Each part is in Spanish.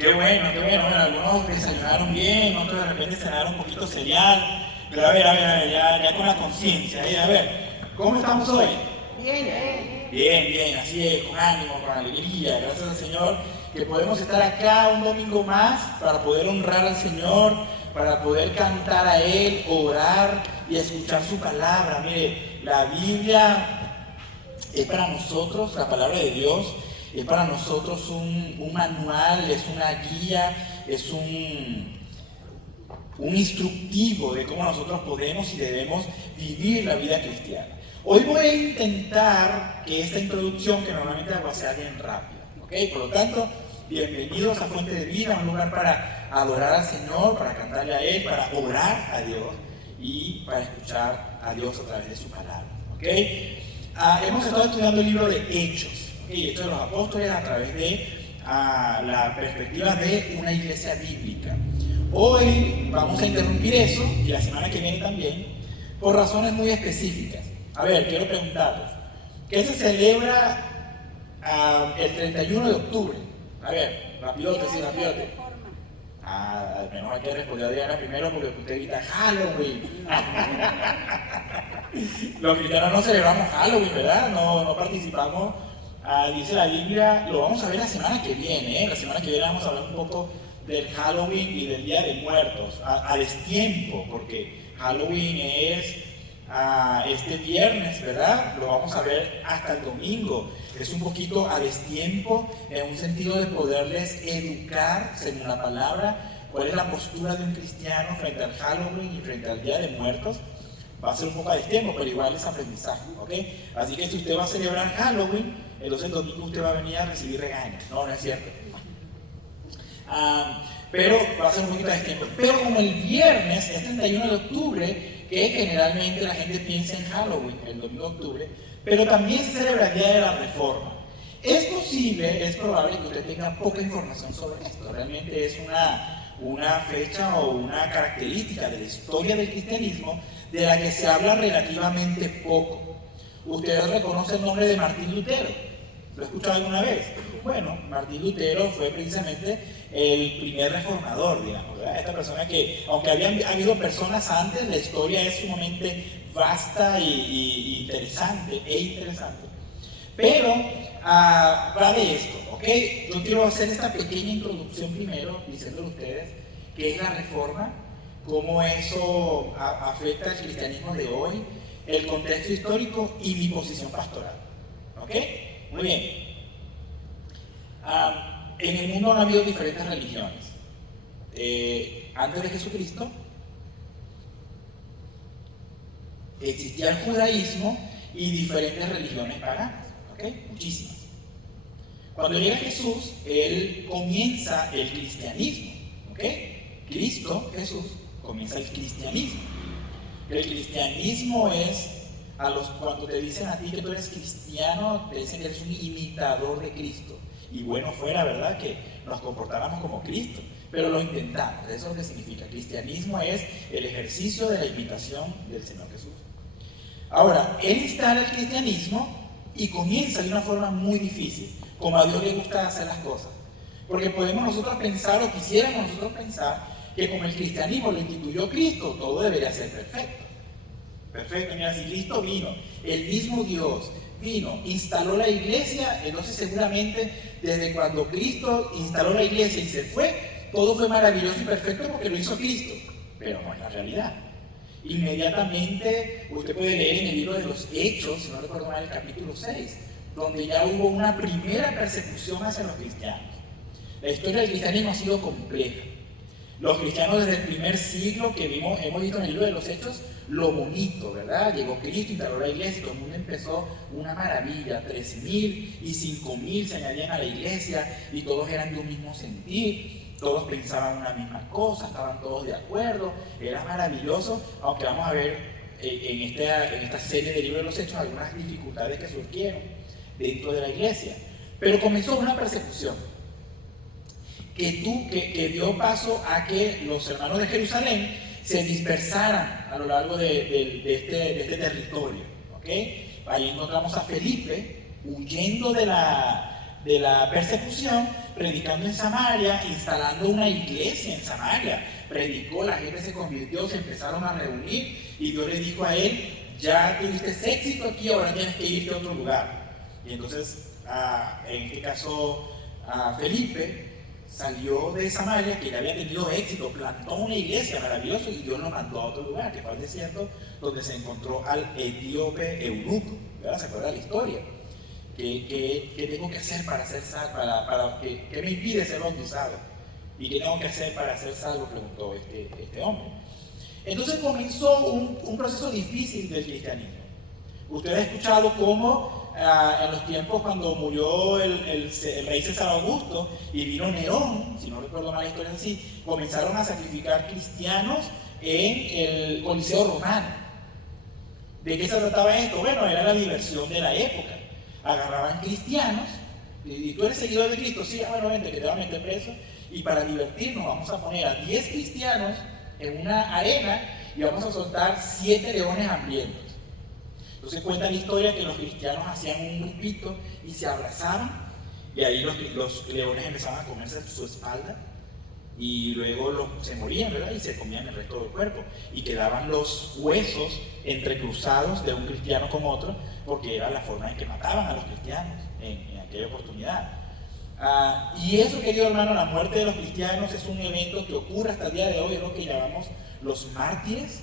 Qué bueno, qué bueno. Bueno, algunos desayunaron bien, otros de repente cenaron un poquito cereal. Pero a ver, ya con la conciencia. A ver, ¿cómo estamos hoy? Bien, bien, así es, con ánimo, con alegría. Gracias al Señor que podemos estar acá un domingo más para poder honrar al Señor, para poder cantar a Él, orar y escuchar su palabra. Mire, la Biblia es para nosotros, la palabra de Dios, es para nosotros un manual, es una guía, es un instructivo de cómo nosotros podemos y debemos vivir la vida cristiana. Hoy voy a intentar que esta introducción, que normalmente hago, sea bien rápida, ¿ok? Por lo tanto, bienvenidos a Fuente de Vida, un lugar para adorar al Señor, para cantarle a Él, para orar a Dios y para escuchar a Dios a través de su palabra, ¿ok? Hemos estado estudiando el libro de Hechos, ¿okay? Hechos de los Apóstoles a través de la perspectiva de una iglesia bíblica. Hoy vamos a interrumpir eso, y la semana que viene también, por razones muy específicas. A ver, quiero preguntarles, ¿qué se celebra el 31 de octubre? A ver, rapidote, sí, rapidote. Al menos hay que responder a Diana primero porque usted grita Halloween. Los cristianos no celebramos Halloween, ¿verdad? No participamos. Dice la Biblia, lo vamos a ver la semana que viene, La semana que viene vamos a hablar un poco del Halloween y del Día de Muertos, a destiempo, porque Halloween es este viernes, ¿verdad? Lo vamos a ver hasta el domingo. Es un poquito a destiempo en un sentido de poderles educar, según la palabra, cuál es la postura de un cristiano frente al Halloween y frente al Día de Muertos. Va a ser un poco a destiempo, pero igual es aprendizaje, ¿ok? Así que si usted va a celebrar Halloween, entonces el domingo usted va a venir a recibir regaños. No es cierto. Pero va a ser un poquito de destiempo. Pero como el viernes es 31 de octubre, que generalmente la gente piensa en Halloween, el domingo de octubre, pero también se celebra el Día de la Reforma. Es posible, es probable que usted tenga poca información sobre esto. Realmente es una fecha o una característica de la historia del cristianismo de la que se habla relativamente poco. Ustedes reconocen el nombre de Martín Lutero. ¿Lo he escuchado alguna vez? Bueno, Martín Lutero fue precisamente el primer reformador, digamos, ¿verdad? Esta persona que, aunque habían habido personas antes, la historia es sumamente vasta y interesante, Pero va de esto, ¿ok? Yo quiero hacer esta pequeña introducción primero, diciéndole a ustedes qué es la reforma, cómo eso afecta al cristianismo de hoy, el contexto histórico y mi posición pastoral, ¿ok? Muy bien. En el mundo han habido diferentes religiones. Antes de Jesucristo existía el judaísmo y diferentes religiones paganas, ¿ok? Muchísimas. Cuando llega Jesús, él comienza el cristianismo, ¿ok? Cristo, Jesús, comienza el cristianismo. El cristianismo es, cuando te dicen a ti que tú eres cristiano, te dicen que eres un imitador de Cristo. Y bueno fuera, ¿verdad?, que nos comportáramos como Cristo, pero lo intentamos. Eso es lo que significa. Cristianismo es el ejercicio de la imitación del Señor Jesús. Ahora, Él instala el cristianismo y comienza de una forma muy difícil, como a Dios le gusta hacer las cosas. Porque podemos nosotros pensar, o quisiéramos nosotros pensar, que como el cristianismo lo instituyó Cristo, todo debería ser perfecto. Perfecto, mira, si Cristo vino, el mismo Dios vino, instaló la iglesia, entonces seguramente desde cuando Cristo instaló la iglesia y se fue, todo fue maravilloso y perfecto porque lo hizo Cristo, pero no es la realidad. Inmediatamente usted puede leer en el libro de los Hechos, si no recuerdo mal, el capítulo 6, donde ya hubo una primera persecución hacia los cristianos. La historia del cristianismo ha sido compleja. Los cristianos desde el primer siglo que hemos visto en el libro de los Hechos, lo bonito, ¿verdad? Llegó Cristo, instaló la iglesia, todo el mundo empezó una maravilla, 3.000 y 5.000 se añadían a la iglesia y todos eran de un mismo sentir, todos pensaban una misma cosa, estaban todos de acuerdo, era maravilloso, aunque vamos a ver en esta serie del libro de los Hechos algunas dificultades que surgieron dentro de la iglesia. Pero comenzó una persecución que dio paso a que los hermanos de Jerusalén se dispersaran a lo largo de este territorio, ¿ok? Ahí encontramos a Felipe huyendo de la persecución, predicando en Samaria, instalando una iglesia en Samaria. Predicó, la gente se convirtió, se empezaron a reunir y Dios le dijo a él: ya tuviste éxito aquí, ahora tienes que irte a otro lugar. Y entonces, en este caso, Felipe salió de Samaria, que ya había tenido éxito, plantó una iglesia maravillosa y Dios lo mandó a otro lugar, que fue al desierto, donde se encontró al etíope eunuco. ¿Verdad? ¿Se acuerda la historia? ¿Qué tengo que hacer para ser salvo? ¿Qué me impide ser bautizado? ¿Y qué tengo que hacer para ser salvo? Preguntó este hombre. Entonces comenzó un proceso difícil del cristianismo. Usted ha escuchado cómo en los tiempos cuando murió el rey César Augusto y vino Nerón, si no recuerdo mal la historia así, comenzaron a sacrificar cristianos en el Coliseo Romano. ¿De qué se trataba esto? Bueno, era la diversión de la época. Agarraban cristianos, y tú eres seguidor de Cristo, sí, bueno, vente, que te va a meter preso, y para divertirnos vamos a poner a 10 cristianos en una arena y vamos a soltar 7 leones hambrientos. Entonces cuenta la historia que los cristianos hacían un grupito y se abrazaban, y ahí los leones empezaban a comerse su espalda, y luego se morían, ¿verdad? Y se comían el resto del cuerpo, y quedaban los huesos entrecruzados de un cristiano con otro, porque era la forma en que mataban a los cristianos en aquella oportunidad. Y eso, querido hermano, la muerte de los cristianos es un evento que ocurre hasta el día de hoy, es lo que llamamos los mártires.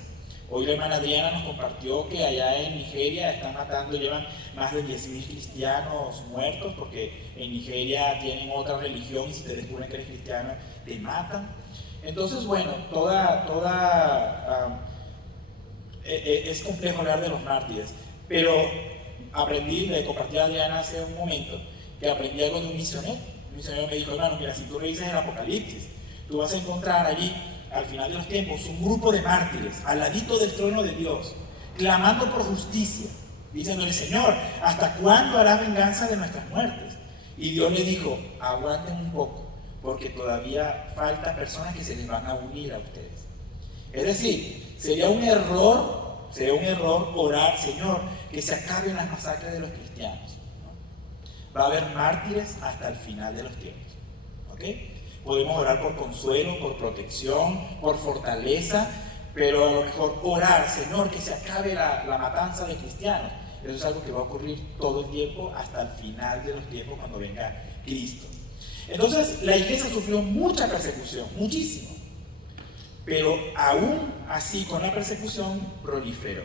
Hoy la hermana Adriana nos compartió que allá en Nigeria están matando, llevan más de 10.000 cristianos muertos, porque en Nigeria tienen otra religión y si te descubren que eres cristiano te matan. Entonces, bueno, es complejo hablar de los mártires, pero aprendí, le compartí a Adriana hace un momento, que aprendí algo de un misionero. Un misionero me dijo: hermano, mira, si tú revisas el Apocalipsis, tú vas a encontrar allí, al final de los tiempos, un grupo de mártires al ladito del trono de Dios, clamando por justicia, diciéndole: Señor, ¿hasta cuándo harás venganza de nuestras muertes? Y Dios le dijo: aguanten un poco, porque todavía faltan personas que se les van a unir a ustedes. Es decir, sería un error orar: Señor, que se acaben las masacres de los cristianos. ¿No? Va a haber mártires hasta el final de los tiempos. ¿Ok? Podemos orar por consuelo, por protección, por fortaleza, pero a lo mejor orar: Señor, que se acabe la matanza de cristianos. Eso es algo que va a ocurrir todo el tiempo hasta el final de los tiempos, cuando venga Cristo. Entonces, la iglesia sufrió mucha persecución, muchísimo. Pero aún así, con la persecución, proliferó.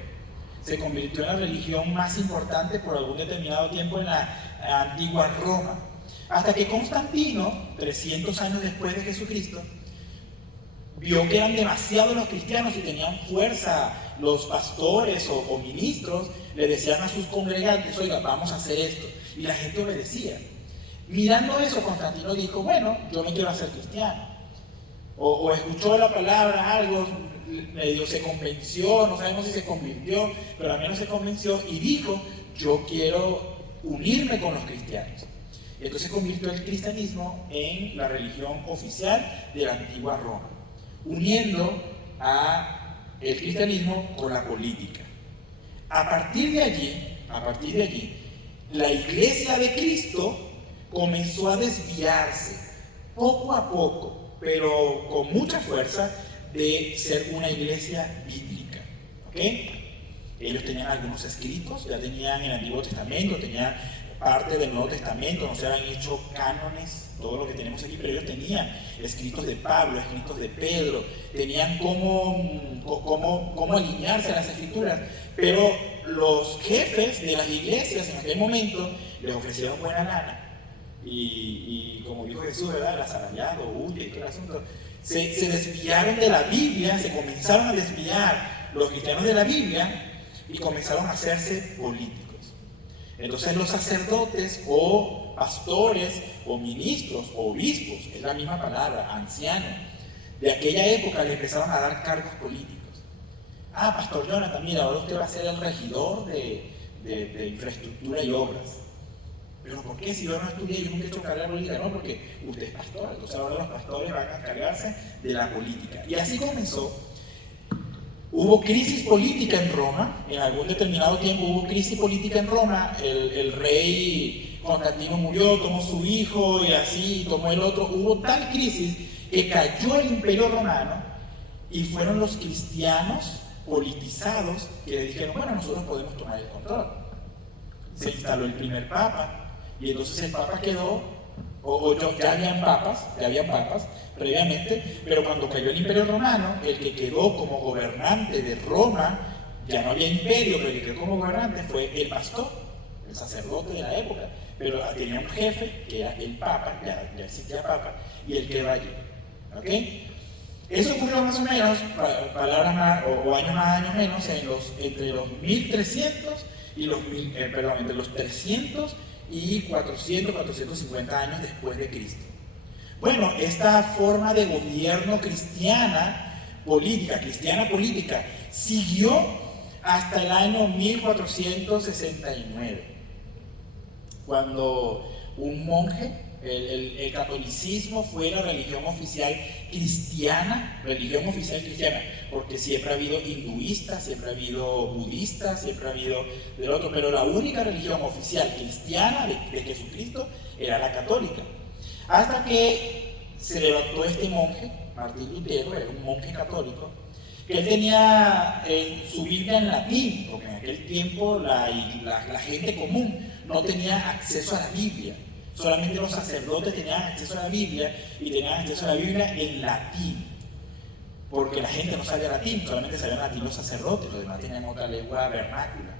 Se convirtió en la religión más importante por algún determinado tiempo en la antigua Roma. Hasta que Constantino, 300 años después de Jesucristo, vio que eran demasiados los cristianos y tenían fuerza. Los pastores o ministros le decían a sus congregantes: oiga, vamos a hacer esto. Y la gente obedecía. Mirando eso, Constantino dijo: bueno, yo no quiero ser cristiano. O escuchó la palabra, algo, medio se convenció, no sabemos si se convirtió, pero al menos se convenció y dijo: yo quiero unirme con los cristianos. Entonces convirtió el cristianismo en la religión oficial de la antigua Roma, uniendo el cristianismo con la política. A partir de allí, la iglesia de Cristo comenzó a desviarse poco a poco, pero con mucha fuerza, de ser una iglesia bíblica. ¿Ok? Ellos tenían algunos escritos, ya tenían el Antiguo Testamento, tenían parte del Nuevo Testamento, no se habían hecho cánones, todo lo que tenemos aquí, pero ellos tenían escritos de Pablo, escritos de Pedro, tenían cómo alinearse a las escrituras, pero los jefes de las iglesias en aquel momento les ofrecieron buena lana. Y como dijo Jesús, ¿verdad? El asalariado, huye y todo el asunto. Se desviaron de la Biblia, se comenzaron a desviar los cristianos de la Biblia y comenzaron a hacerse políticos. Entonces los sacerdotes o pastores o ministros o obispos, es la misma palabra, ancianos, de aquella época le empezaron a dar cargos políticos. Pastor Jonathan, mira, ahora usted va a ser el regidor de infraestructura y obras. Pero ¿por qué? Si yo no estudié, yo nunca he hecho carrera política. No, porque usted es pastor, entonces ahora los pastores van a encargarse de la política. Y así comenzó. Hubo crisis política en Roma, en algún determinado tiempo hubo crisis política en Roma. El rey Constantino murió, tomó su hijo y así tomó el otro. Hubo tal crisis que cayó el Imperio Romano y fueron los cristianos politizados que le dijeron, bueno, nosotros podemos tomar el control. Se instaló el primer papa y entonces el papa quedó, ya habían papas previamente, pero cuando cayó el Imperio Romano, el que quedó como gobernante de Roma, ya no había imperio, pero el que quedó como gobernante fue el pastor, el sacerdote de la época, pero tenía un jefe que era el papa, ya existía papa, y él quedó allí. ¿Okay? Eso ocurrió más o menos, palabras más, o años más, años menos, entre los 1300 y entre los 300 y 450 años después de Cristo. Bueno, esta forma de gobierno cristiana política, siguió hasta el año 1469, cuando un monje, el catolicismo fue la religión oficial cristiana, porque siempre ha habido hinduistas, siempre ha habido budistas, siempre ha habido del otro, pero la única religión oficial cristiana de Jesucristo era la católica. Hasta que se levantó este monje, Martín Lutero, era un monje católico, que él tenía su Biblia en latín, porque en aquel tiempo la gente común no tenía acceso a la Biblia. Solamente los sacerdotes tenían acceso a la Biblia y tenían acceso a la Biblia en latín, porque la gente no sabía latín, solamente sabían latín los sacerdotes, los demás tenían otra lengua vernácula.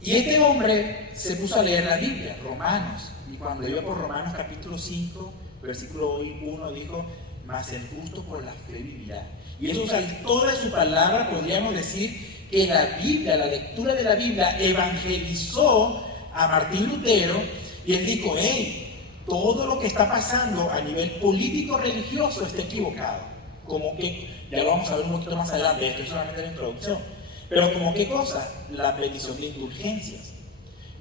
Y este hombre se puso a leer la Biblia, Romanos, y cuando iba por Romanos capítulo 5, versículo 1, dijo, mas el justo por la fe vivirá. Y eso saltó de su palabra, podríamos decir que la Biblia, la lectura de la Biblia evangelizó a Martín Lutero. Y él dijo, hey, todo lo que está pasando a nivel político-religioso está equivocado. Como que, ya lo vamos a ver un poquito más adelante, esto es solamente la introducción. Pero como qué cosa, la petición de indulgencias.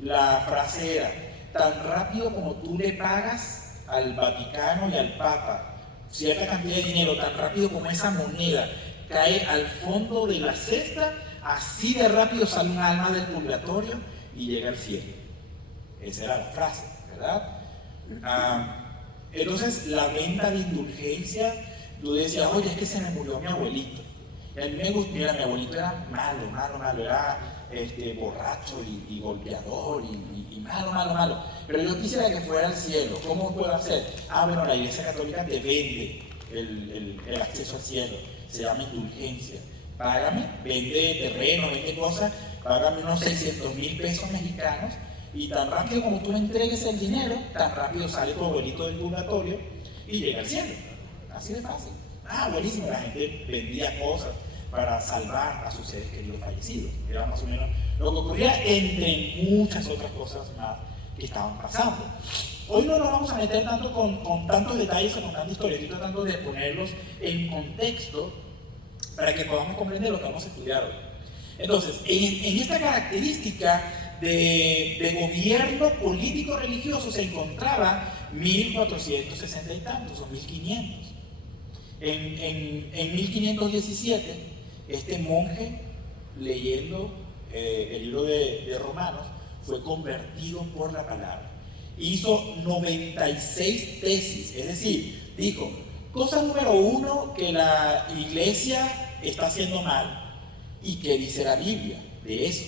La frase era, tan rápido como tú le pagas al Vaticano y al Papa cierta cantidad de dinero, tan rápido como esa moneda cae al fondo de la cesta, así de rápido sale un alma del purgatorio y llega al cielo. Esa era la frase, ¿verdad? Entonces, la venta de indulgencia, tú decías, oye, es que se me murió mi abuelito. Y a mí me gustó, mira, mi abuelito era malo, era borracho y golpeador y malo. Pero yo quisiera que fuera al cielo. ¿Cómo puedo hacer? Bueno, la Iglesia Católica te vende el acceso al cielo. Se llama indulgencia. Págame, vende terreno, vende cosas, págame unos 600,000 pesos mexicanos. Y tan rápido como tú me entregues el dinero, tan rápido sale tu abuelito del purgatorio y llega al cielo. Así de fácil. Buenísimo. La gente vendía cosas para salvar a sus seres queridos fallecidos. Era más o menos lo que ocurría, entre muchas otras cosas más que estaban pasando. Hoy no nos vamos a meter tanto con tantos detalles o con tanta historia. Estoy tratando de ponerlos en contexto para que podamos comprender lo que vamos a estudiar hoy. Entonces, en esta característica de gobierno político-religioso se encontraba 1460 y tantos, o 1500. En 1517, este monje, leyendo el libro de Romanos, fue convertido por la palabra. Hizo 96 tesis, es decir, dijo, cosa número 1, que la iglesia está haciendo mal, y que dice la Biblia de eso.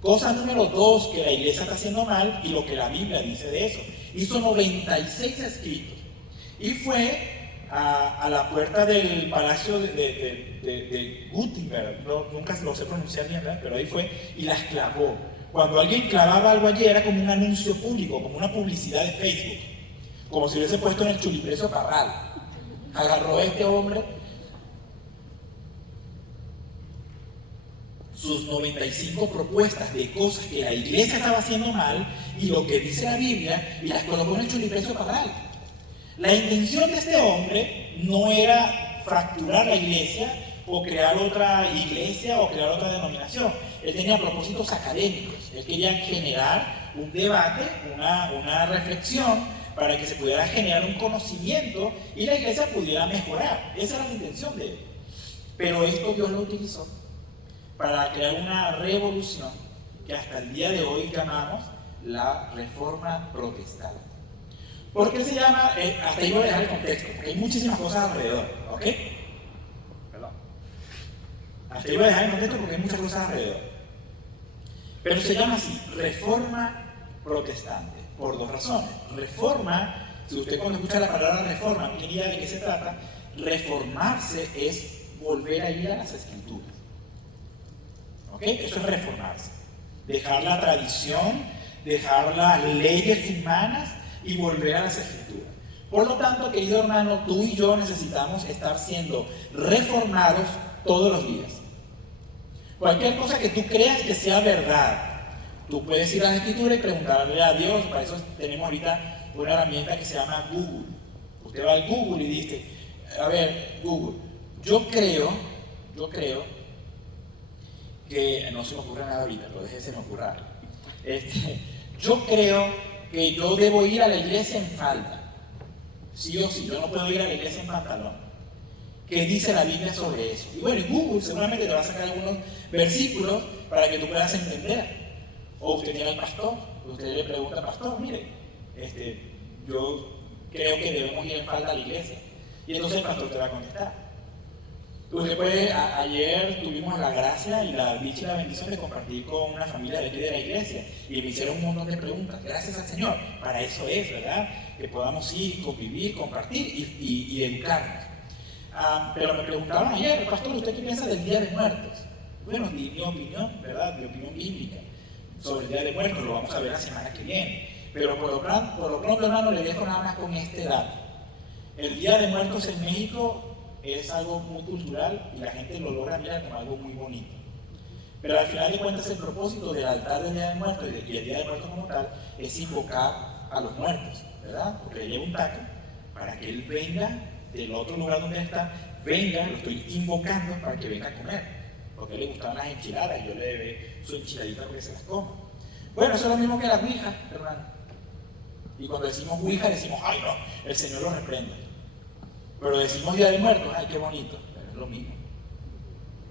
Cosa número 2, que la iglesia está haciendo mal y lo que la Biblia dice de eso. Hizo 96 escritos y fue a la puerta del palacio de Gutenberg, nunca lo sé pronunciar bien, ¿verdad? Pero ahí fue y las clavó. Cuando alguien clavaba algo allí era como un anuncio público, como una publicidad de Facebook, como si hubiese puesto en el Chuliprecio Parral. Agarró a este hombre sus 95 propuestas de cosas que la iglesia estaba haciendo mal y lo que dice la Biblia, y las colocó en el Chuliprecio Parral. La intención de este hombre no era fracturar la iglesia o crear otra iglesia o crear otra denominación. Él tenía propósitos académicos. Él quería generar un debate, una reflexión para que se pudiera generar un conocimiento y la iglesia pudiera mejorar. Esa era la intención de él. Pero esto Dios lo utilizó para crear una revolución que hasta el día de hoy llamamos la Reforma Protestante. ¿Por qué se llama? Hasta ahí voy a dejar el contexto, porque hay muchísimas cosas alrededor, ¿ok? Perdón. Hasta ahí voy a dejar el contexto porque hay muchas cosas alrededor. Pero se llama así, Reforma Protestante, por dos razones. Reforma, si usted cuando escucha la palabra reforma no tiene idea de qué se trata, reformarse es volver a ir a las Escrituras. ¿Ok? Eso es reformarse. Dejar la tradición, dejar las leyes humanas y volver a las Escrituras. Por lo tanto, querido hermano, tú y yo necesitamos estar siendo reformados todos los días. Cualquier cosa que tú creas que sea verdad, tú puedes ir a la Escritura y preguntarle a Dios. Para eso tenemos ahorita una herramienta que se llama Google. Usted va al Google y dice, a ver, Google, yo creo que, no se me ocurre nada ahorita, pero déjese me ocurra. Yo creo que yo debo ir a la iglesia en falda. Sí o sí, yo no puedo ir a la iglesia en pantalón. ¿Qué dice la Biblia sobre eso? Y bueno, Google seguramente te va a sacar algunos versículos para que tú puedas entender. O usted tiene al pastor, usted le pregunta al pastor, mire, yo creo que debemos ir en falda a la iglesia. Y entonces el pastor te va a contestar. Usted puede, ayer tuvimos la gracia y la dicha y la bendición de compartir con una familia de aquí de la iglesia y me hicieron un montón de preguntas. Gracias al Señor, para eso es, ¿verdad? Que podamos ir, convivir, compartir y educarnos. Pero me preguntaban ayer, pastor, ¿usted qué piensa del Día de Muertos? Bueno, di mi opinión, ¿verdad? Mi opinión bíblica sobre el Día de Muertos, lo vamos a ver la semana que viene. Pero por lo pronto, hermano, le dejo nada más con este dato. El Día de Muertos en México es algo muy cultural y la gente lo logra mirar como algo muy bonito. Pero al final de cuentas el propósito del altar del Día de Muertos y el Día de Muertos como tal es invocar a los muertos, ¿verdad? Porque le lleva un taco para que él venga del otro lugar donde está, venga, lo estoy invocando para que venga a comer, porque a él le gustaban las enchiladas y yo le debe su enchiladita porque se las coma. Bueno, eso es lo mismo que la ouija, hermano. Y cuando decimos ouija decimos, ay no, el Señor lo reprenda. Pero decimos Día de Muertos, ay, qué bonito, pero es lo mismo.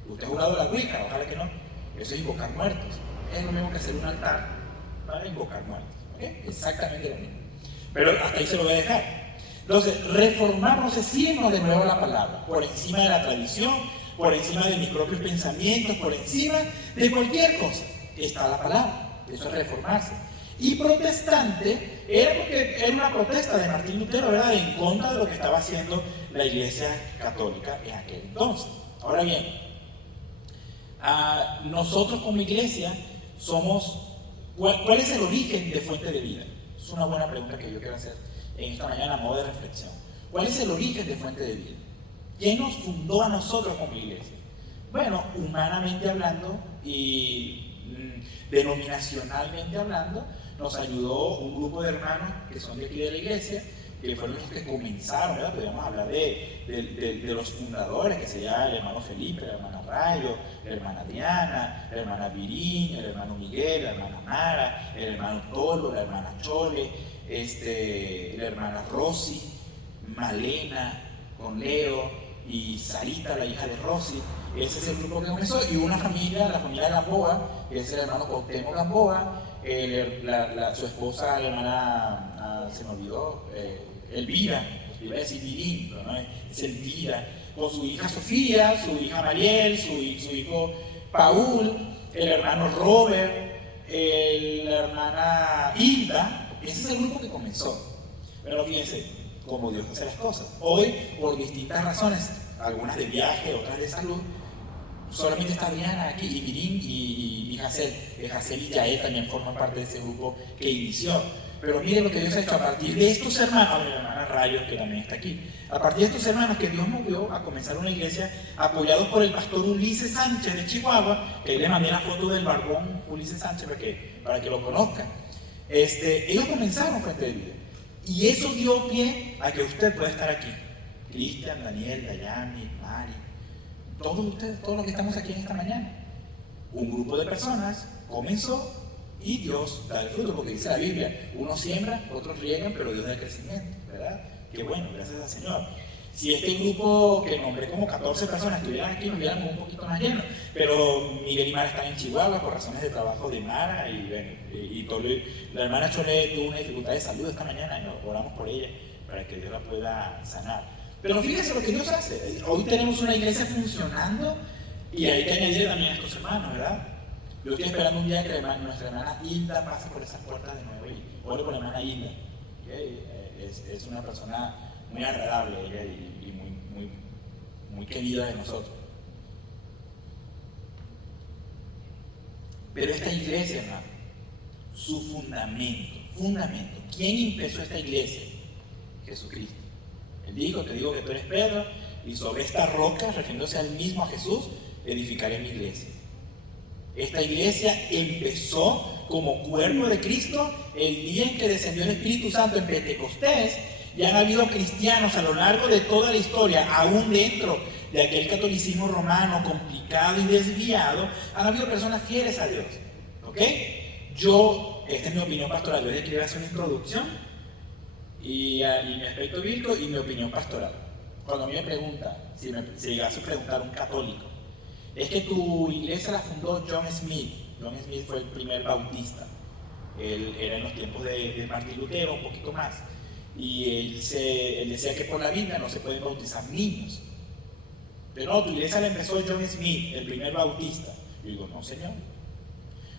Usted ha jugado la ouija, ojalá que no. Eso es invocar muertos. Es lo mismo que hacer un altar para invocar muertos. ¿Okay? Exactamente lo mismo. Pero hasta ahí se lo voy a dejar. Entonces, reformarnos es irnos de nuevo a la palabra, por encima de la tradición, por encima de mis propios pensamientos, por encima de cualquier cosa. Está la palabra. Eso es reformarse. Y protestante era porque era una protesta de Martín Lutero, ¿verdad?, en contra de lo que estaba haciendo la Iglesia Católica en aquel entonces. Ahora bien, nosotros como iglesia somos, ¿cuál es el origen de Fuente de Vida? Es una buena pregunta que yo quiero hacer en esta mañana a modo de reflexión. ¿Cuál es el origen de Fuente de Vida? ¿Quién nos fundó a nosotros como iglesia? Bueno, humanamente hablando y denominacionalmente hablando, nos ayudó un grupo de hermanos que son de aquí de la iglesia, que fueron los que comenzaron, ¿verdad? Podríamos hablar de los fundadores, que sería el hermano Felipe, la hermana Rayo, la hermana Diana, la hermana Virín, el hermano Miguel, la hermana Mara, el hermano Tolo, la hermana Chole, la hermana Rosy, Malena, con Leo y Sarita, la hija de Rosy. Ese es el grupo que comenzó, y una familia, la familia Gamboa, que es el hermano Cuauhtémoc Gamboa, su esposa, la hermana, se me olvidó, Elvira, iba a decir Virín, pero no es Elvira, con su hija Sofía, su hija Mariel, su hijo Paul, el hermano Robert, la hermana Hilda. Ese es el grupo que comenzó. Pero fíjense cómo Dios hace las cosas. Hoy, por distintas razones, algunas de viaje, otras de salud, solamente está Adriana aquí, y Virín y Jacel. Jacel y Yael también forman parte de ese grupo que inició. Pero miren lo que Dios ha hecho a partir de estos hermanos, la hermana Rayos, que también está aquí, a partir de estos hermanos que Dios movió a comenzar una iglesia, apoyados por el pastor Ulises Sánchez de Chihuahua, que ahí le mandé la foto del barbón Ulises Sánchez para que lo conozcan. Ellos comenzaron Fuente de Vida. Y eso dio pie a que usted pueda estar aquí. Cristian, Daniel, Dayami, Mari, todos ustedes, todos los que estamos aquí en esta mañana. Un grupo de personas comenzó y Dios da el fruto, porque dice la Biblia, unos siembran, otros riegan, pero Dios da el crecimiento, ¿verdad? Qué bueno, gracias al Señor. Si este grupo que nombré como 14 personas estuvieran aquí, nos vieran un poquito más llenos. Pero Miguel y Mara están en Chihuahua por razones de trabajo de Mara y la hermana Chole tuvo una dificultad de salud esta mañana y oramos por ella para que Dios la pueda sanar. Pero fíjense lo que Dios hace. Hoy tenemos una iglesia funcionando y hay que añadirle también a estos hermanos, ¿verdad? Yo estoy esperando un día que nuestra hermana Hilda pase por esas puertas de nuevo y ore por la hermana Hilda. Es una persona muy agradable ella y muy querida de nosotros. Pero esta iglesia, hermano, su fundamento, ¿quién empezó esta iglesia? Jesucristo. Él dijo, te digo que tú eres Pedro, y sobre esta roca, refiriéndose al mismo a Jesús, edificaré mi iglesia. Esta iglesia empezó como cuerpo de Cristo el día en que descendió el Espíritu Santo en Pentecostés. Y han habido cristianos a lo largo de toda la historia, aún dentro de aquel catolicismo romano complicado y desviado, han habido personas fieles a Dios. ¿Ok? Esta es mi opinión pastoral. Yo les quería hacer una introducción y mi aspecto bíblico y mi opinión pastoral. Cuando a mí me preguntan, si llegase a preguntar un católico, es que tu iglesia la fundó John Smith. John Smith fue el primer bautista. Él era en los tiempos de Martín Lutero, un poquito más. Y él decía que por la Biblia no se pueden bautizar niños. Pero no, tu iglesia la empezó John Smith, el primer bautista. Yo digo, no, señor.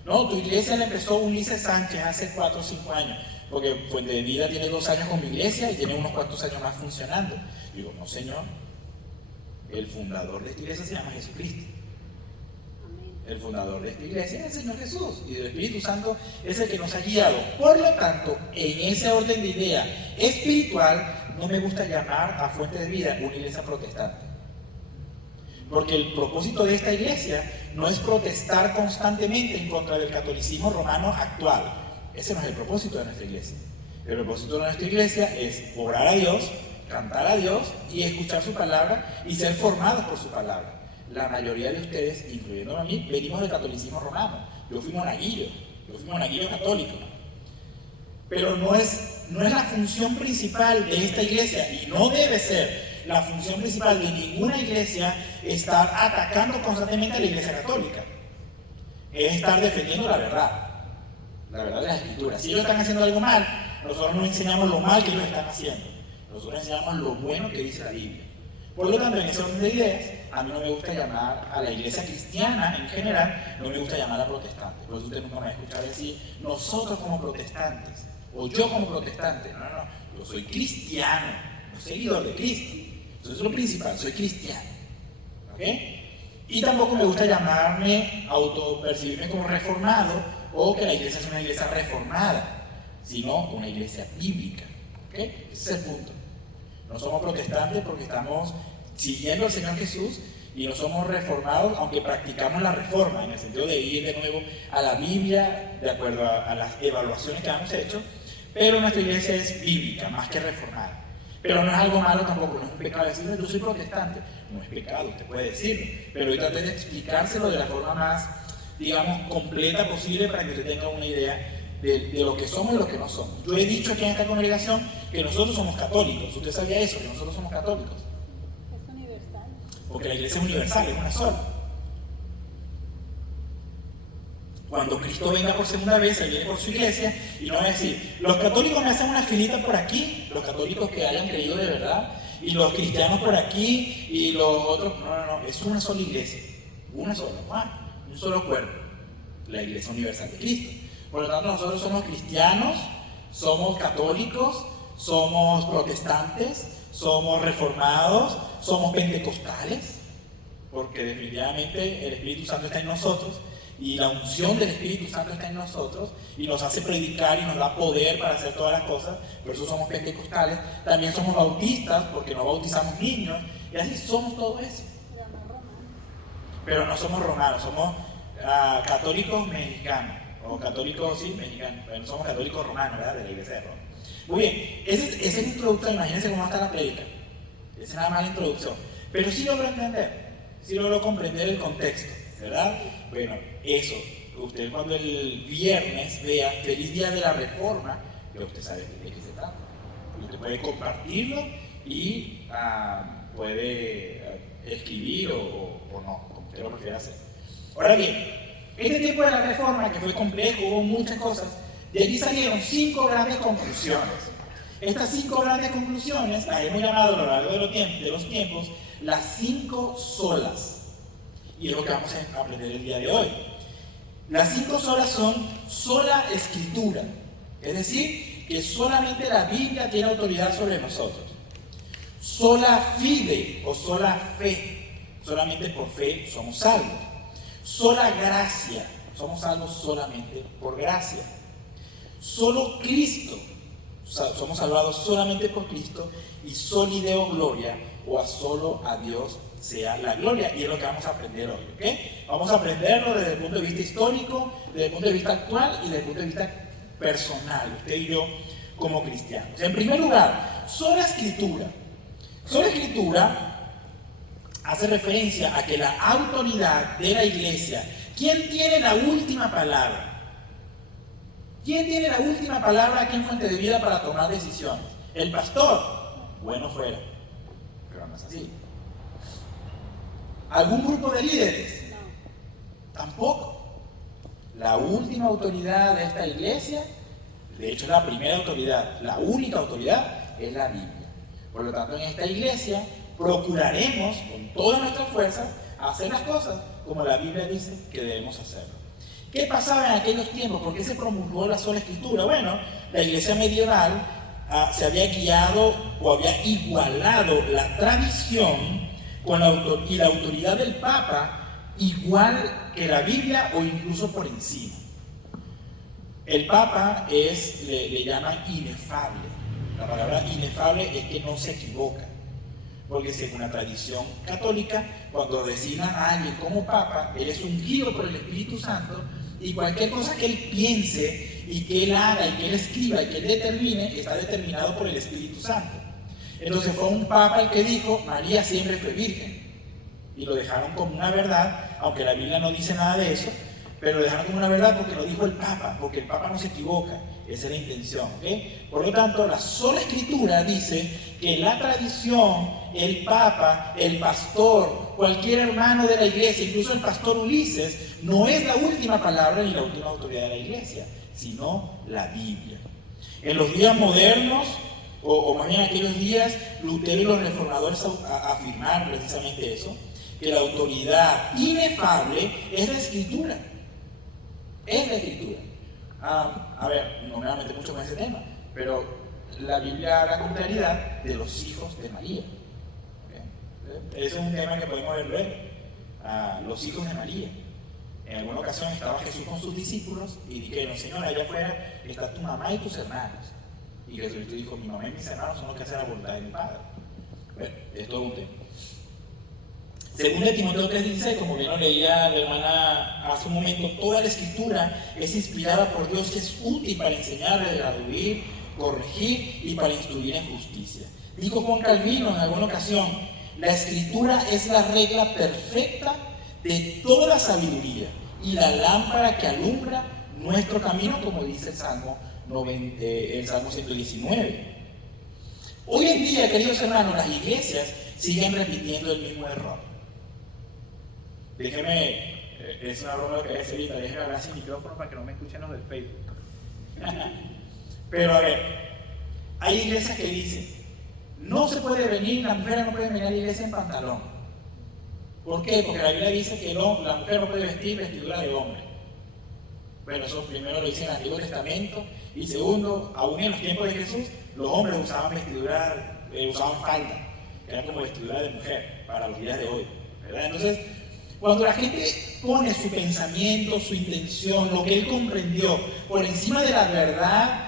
No, tu iglesia la empezó Ulises Sánchez hace 4 o 5 años. Porque Fuente de Vida tiene 2 años con mi iglesia y tiene unos cuantos años más funcionando. Yo digo, no, señor. El fundador de esta iglesia se llama Jesucristo. El fundador de esta iglesia es el Señor Jesús y el Espíritu Santo es el que nos ha guiado. Por lo tanto, en ese orden de idea espiritual, no me gusta llamar a Fuente de Vida una iglesia protestante. Porque el propósito de esta iglesia no es protestar constantemente en contra del catolicismo romano actual. Ese no es el propósito de nuestra iglesia. El propósito de nuestra iglesia es orar a Dios, cantar a Dios y escuchar su palabra y ser formados por su palabra. La mayoría de ustedes, incluyéndome a mí, venimos del catolicismo romano. Yo fui monaguillo católico. Pero no es la función principal de esta iglesia y no debe ser la función principal de ninguna iglesia estar atacando constantemente a la iglesia católica. Es estar defendiendo la verdad de las escrituras. Si ellos están haciendo algo mal, nosotros no enseñamos lo mal que ellos están haciendo. Nosotros enseñamos lo bueno que dice la Biblia. Por lo tanto, en ese orden de ideas, a mí no me gusta llamar a la iglesia cristiana en general, no me gusta llamarla protestante. Por eso usted nunca me va a escuchar decir, nosotros como protestantes, o yo como protestante. No, yo soy cristiano, no seguidor de Cristo. Eso es lo principal, soy cristiano. ¿Ok? Y tampoco me gusta autopercibirme como reformado, o que la iglesia es una iglesia reformada, sino una iglesia bíblica. ¿Ok? Ese es el punto. No somos protestantes porque estamos siguiendo al Señor Jesús y no somos reformados, aunque practicamos la reforma, en el sentido de ir de nuevo a la Biblia, de acuerdo a las evaluaciones que hemos hecho, pero nuestra iglesia es bíblica, más que reformada. Pero no es algo malo tampoco, no es un pecado decirlo, yo soy protestante. No es pecado, usted puede decirlo, pero hoy traté de explicárselo de la forma más, digamos, completa posible para que usted tenga una idea de lo que somos y lo que no somos. Yo he dicho aquí en esta congregación que nosotros somos católicos. ¿Usted sabía eso? Que nosotros somos católicos. Es universal. Porque la iglesia es universal, es una sola. Cuando Cristo venga por segunda vez, Él viene por su iglesia y no va a decir, los católicos me hacen una filita por aquí, los católicos que hayan creído de verdad, y los cristianos por aquí, y los otros. No, es una sola iglesia, una sola, un solo cuerpo, la iglesia universal de Cristo. Por lo tanto, nosotros somos cristianos, somos católicos, somos protestantes, somos reformados, somos pentecostales, porque definitivamente el Espíritu Santo está en nosotros y la unción del Espíritu Santo está en nosotros y nos hace predicar y nos da poder para hacer todas las cosas. Por eso somos pentecostales. También somos bautistas porque no bautizamos niños y así somos todo eso. Pero no somos romanos, somos católicos mexicanos. O católicos, sí, mexicanos, pero no somos católicos romanos, ¿verdad? De la iglesia de Roma. Muy bien, esa es la introducción, imagínense cómo va a estar la predica. Esa es nada más la introducción. Pero sí logro entender, sí logro comprender el contexto, ¿verdad? Bueno, eso, usted cuando el viernes vea Feliz Día de la Reforma, ya usted sabe de qué se trata. Usted puede compartirlo y puede escribir o no, como usted lo prefiera hacer. Ahora bien, este tiempo de la Reforma, que fue complejo, hubo muchas cosas, de allí salieron 5 grandes conclusiones. Estas 5 grandes conclusiones las hemos llamado a lo largo de los tiempos las 5 solas. Y es lo que vamos a aprender el día de hoy. Las 5 solas son sola escritura, es decir, que solamente la Biblia tiene autoridad sobre nosotros. Sola fide o sola fe, solamente por fe somos salvos. Sola gracia, somos salvos solamente por gracia. Solo Cristo, somos salvados solamente por Cristo. Y soli Deo gloria, o a solo a Dios sea la gloria. Y es lo que vamos a aprender hoy, ¿ok? Vamos a aprenderlo desde el punto de vista histórico, desde el punto de vista actual y desde el punto de vista personal, usted y yo como cristianos. En primer lugar, sola escritura. Sola escritura hace referencia a que la autoridad de la iglesia, ¿quién tiene la última palabra? ¿Quién tiene la última palabra aquí en Fuente de Vida para tomar decisiones? ¿El pastor? Bueno fuera, pero no es así. ¿Algún grupo de líderes? No. Tampoco. La última autoridad de esta iglesia, de hecho la primera autoridad, la única autoridad, es la Biblia. Por lo tanto, en esta iglesia procuraremos con toda nuestra fuerza hacer las cosas como la Biblia dice que debemos hacerlo. ¿Qué pasaba en aquellos tiempos? ¿Por qué se promulgó la sola escritura? Bueno, la iglesia medieval se había guiado o había igualado la tradición con y la autoridad del Papa igual que la Biblia o incluso por encima. El Papa le llaman inefable. La palabra inefable es que no se equivoca. Porque según la tradición católica, cuando designan a alguien como Papa, él es ungido por el Espíritu Santo y cualquier cosa que él piense y que él haga y que él escriba y que él determine, está determinado por el Espíritu Santo. Entonces fue un Papa el que dijo, María siempre fue virgen. Y lo dejaron como una verdad, aunque la Biblia no dice nada de eso, pero lo dejaron como una verdad porque lo dijo el Papa, porque el Papa no se equivoca. Esa es la intención, ¿ok? Por lo tanto, la sola escritura dice que la tradición, el Papa, el pastor, cualquier hermano de la iglesia, incluso el pastor Ulises, no es la última palabra ni la última autoridad de la iglesia, sino la Biblia. En los días modernos, o más bien en aquellos días, Lutero y los reformadores afirmaron precisamente eso, que la autoridad inefable es la escritura. Es la escritura. A ver, no me voy a meter mucho más en ese tema, pero la Biblia habla con claridad de los hijos de María. ¿Okay? Ese es un tema que podemos ver luego. Los hijos de María. En alguna ocasión estaba Jesús con sus discípulos y dijeron, Señor, allá afuera está tu mamá y tus hermanos. Y Jesús dijo, mi mamá y mis hermanos son los que hacen la voluntad de mi Padre. Bueno, es todo un tema. Según de Timoteo 3:16, como bien lo leía la hermana hace un momento, toda la escritura es inspirada por Dios y es útil para enseñar, redarguir, corregir y para instruir en justicia. Dijo Juan Calvino en alguna ocasión, la escritura es la regla perfecta de toda sabiduría y la lámpara que alumbra nuestro camino, como dice el Salmo 119. Hoy en día, queridos hermanos, las iglesias siguen repitiendo el mismo error. Déjeme, es una broma que voy a decir ahorita, déjeme hablar sin micrófono para que no me escuchen los del Facebook. Pero a ver, hay iglesias que dicen, no se puede venir, las mujeres no pueden venir a la iglesia en pantalón. ¿Por qué? Porque la Biblia dice que la mujer no puede vestir vestidura de hombre. Bueno, eso primero lo dice en el Antiguo Testamento, y segundo, aún en los tiempos de Jesús, los hombres usaban vestidura, usaban falda, que era como vestidura de mujer para los días de hoy, ¿verdad? Entonces, cuando la gente pone su pensamiento, su intención, lo que él comprendió, por encima de la verdad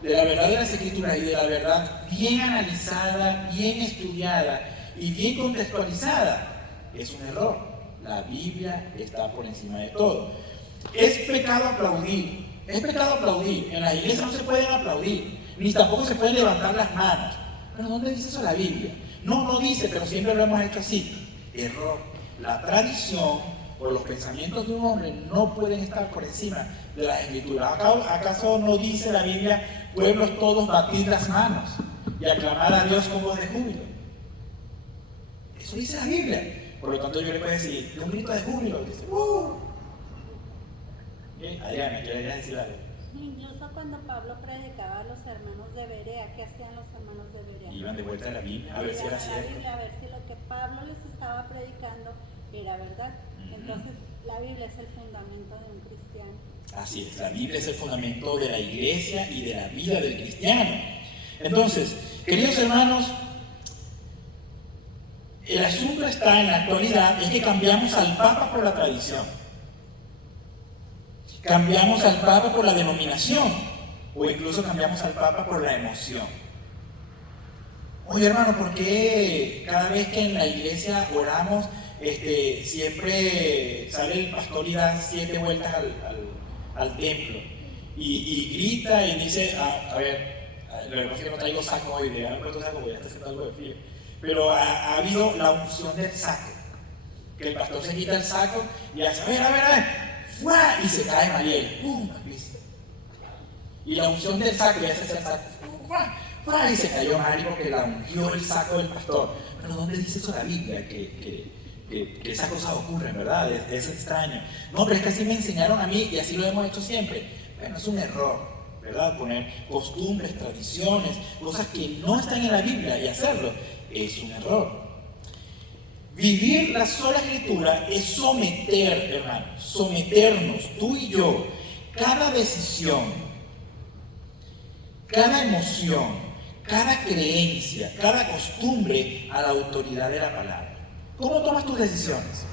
de las Escrituras y de la verdad bien analizada, bien estudiada y bien contextualizada, es un error. La Biblia está por encima de todo. Es pecado aplaudir. Es pecado aplaudir. En las iglesias no se pueden aplaudir, ni tampoco se pueden levantar las manos. ¿Pero dónde dice eso la Biblia? No dice, pero siempre lo hemos hecho así. Error. La tradición o los pensamientos de un hombre no pueden estar por encima de las Escrituras. ¿Acaso no dice la Biblia, pueblos todos, batid las manos? y aclamad a Dios con voz de júbilo. Eso dice la Biblia. Por lo tanto, yo le puedo decir, de un grito de júbilo. Dice, Adriana, ¿quieres decir algo? Incluso cuando Pablo predicaba a los hermanos de Berea, ¿qué hacían los hermanos de Berea? Iban de vuelta a la Biblia, a ver si era cierto. A ver si lo que Pablo les estaba predicando era verdad. Entonces, la Biblia es el fundamento de un cristiano. Así es, la Biblia es el fundamento de la iglesia y de la vida del cristiano. Entonces, queridos hermanos, el asunto está en la actualidad, es que cambiamos al Papa por la tradición. Cambiamos al Papa por la denominación, o incluso cambiamos al Papa por la emoción. Oye, hermano, ¿por qué cada vez que en la iglesia oramos, siempre sale el pastor y da 7 vueltas al templo y grita y dice, a ver, lo que pasa es que no traigo saco hoy, de no tu saco, voy a estar haciendo algo de frío, pero ha habido la unción del saco, que el pastor se quita el saco y hace, a ver, ¡fua! Y se cae Mariel, ¡pum! Y la unción del saco, ya se hace el saco, ¡fua! ¡Fua! Y se cayó Mari porque la ungió el saco del pastor. Pero ¿dónde dice eso la Biblia? Que esas cosas ocurren, ¿verdad? Es extraño. No, pero es que así me enseñaron a mí y así lo hemos hecho siempre. Bueno, es un error, ¿verdad? Poner costumbres, tradiciones, cosas que no están en la Biblia y hacerlo es un error. Vivir la sola escritura es someter, hermanos, someternos, tú y yo, cada decisión, cada emoción, cada creencia, cada costumbre a la autoridad de la palabra. ¿Cómo tomas tus decisiones?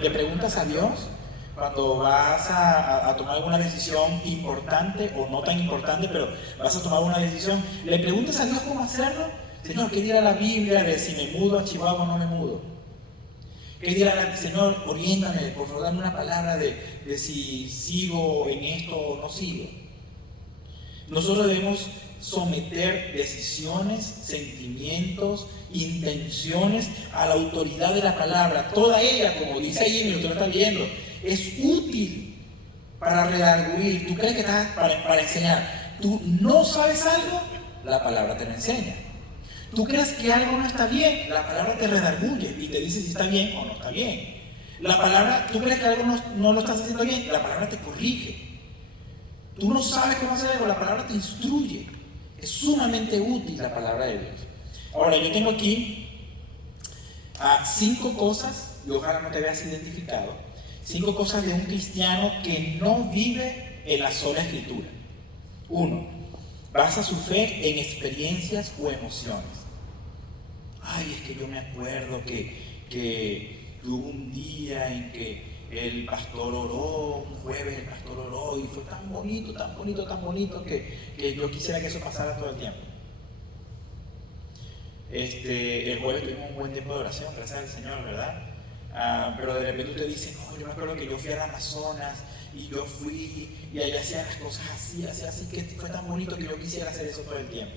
¿Le preguntas a Dios cuando vas a tomar alguna decisión importante o no tan importante, pero vas a tomar una decisión? ¿Le preguntas a Dios cómo hacerlo? Señor, ¿qué dirá la Biblia de si me mudo a Chihuahua o no me mudo? ¿Qué dirá, Señor, oriéntame, por favor, dame una palabra de si sigo en esto o no sigo? Nosotros debemos someter decisiones, sentimientos, intenciones a la autoridad de la palabra. Toda ella, como dice ahí, y usted lo está viendo, es útil para redarguir. ¿Tú crees que estás para enseñar? ¿Tú no sabes algo? La palabra te lo enseña. ¿Tú crees que algo no está bien? La palabra te redarguye y te dice si está bien o no está bien. La palabra, ¿tú crees que algo no lo estás haciendo bien? La palabra te corrige. Tú no sabes cómo hacer algo, la palabra te instruye. Es sumamente útil la palabra de Dios. Ahora, yo tengo aquí 5 cosas, y ojalá no te veas identificado, 5 cosas de un cristiano que no vive en la sola escritura. 1. Basa su fe en experiencias o emociones. Ay, es que yo me acuerdo que hubo un día en que el pastor oró, un jueves el pastor oró y fue tan bonito, tan bonito, tan bonito que yo quisiera que eso pasara todo el tiempo. El jueves tuvimos un buen tiempo de oración, gracias al Señor, ¿verdad? Pero de repente usted dice, no, yo me acuerdo que yo fui al Amazonas y yo fui y allá hacía las cosas así que fue tan bonito que yo quisiera hacer eso todo el tiempo.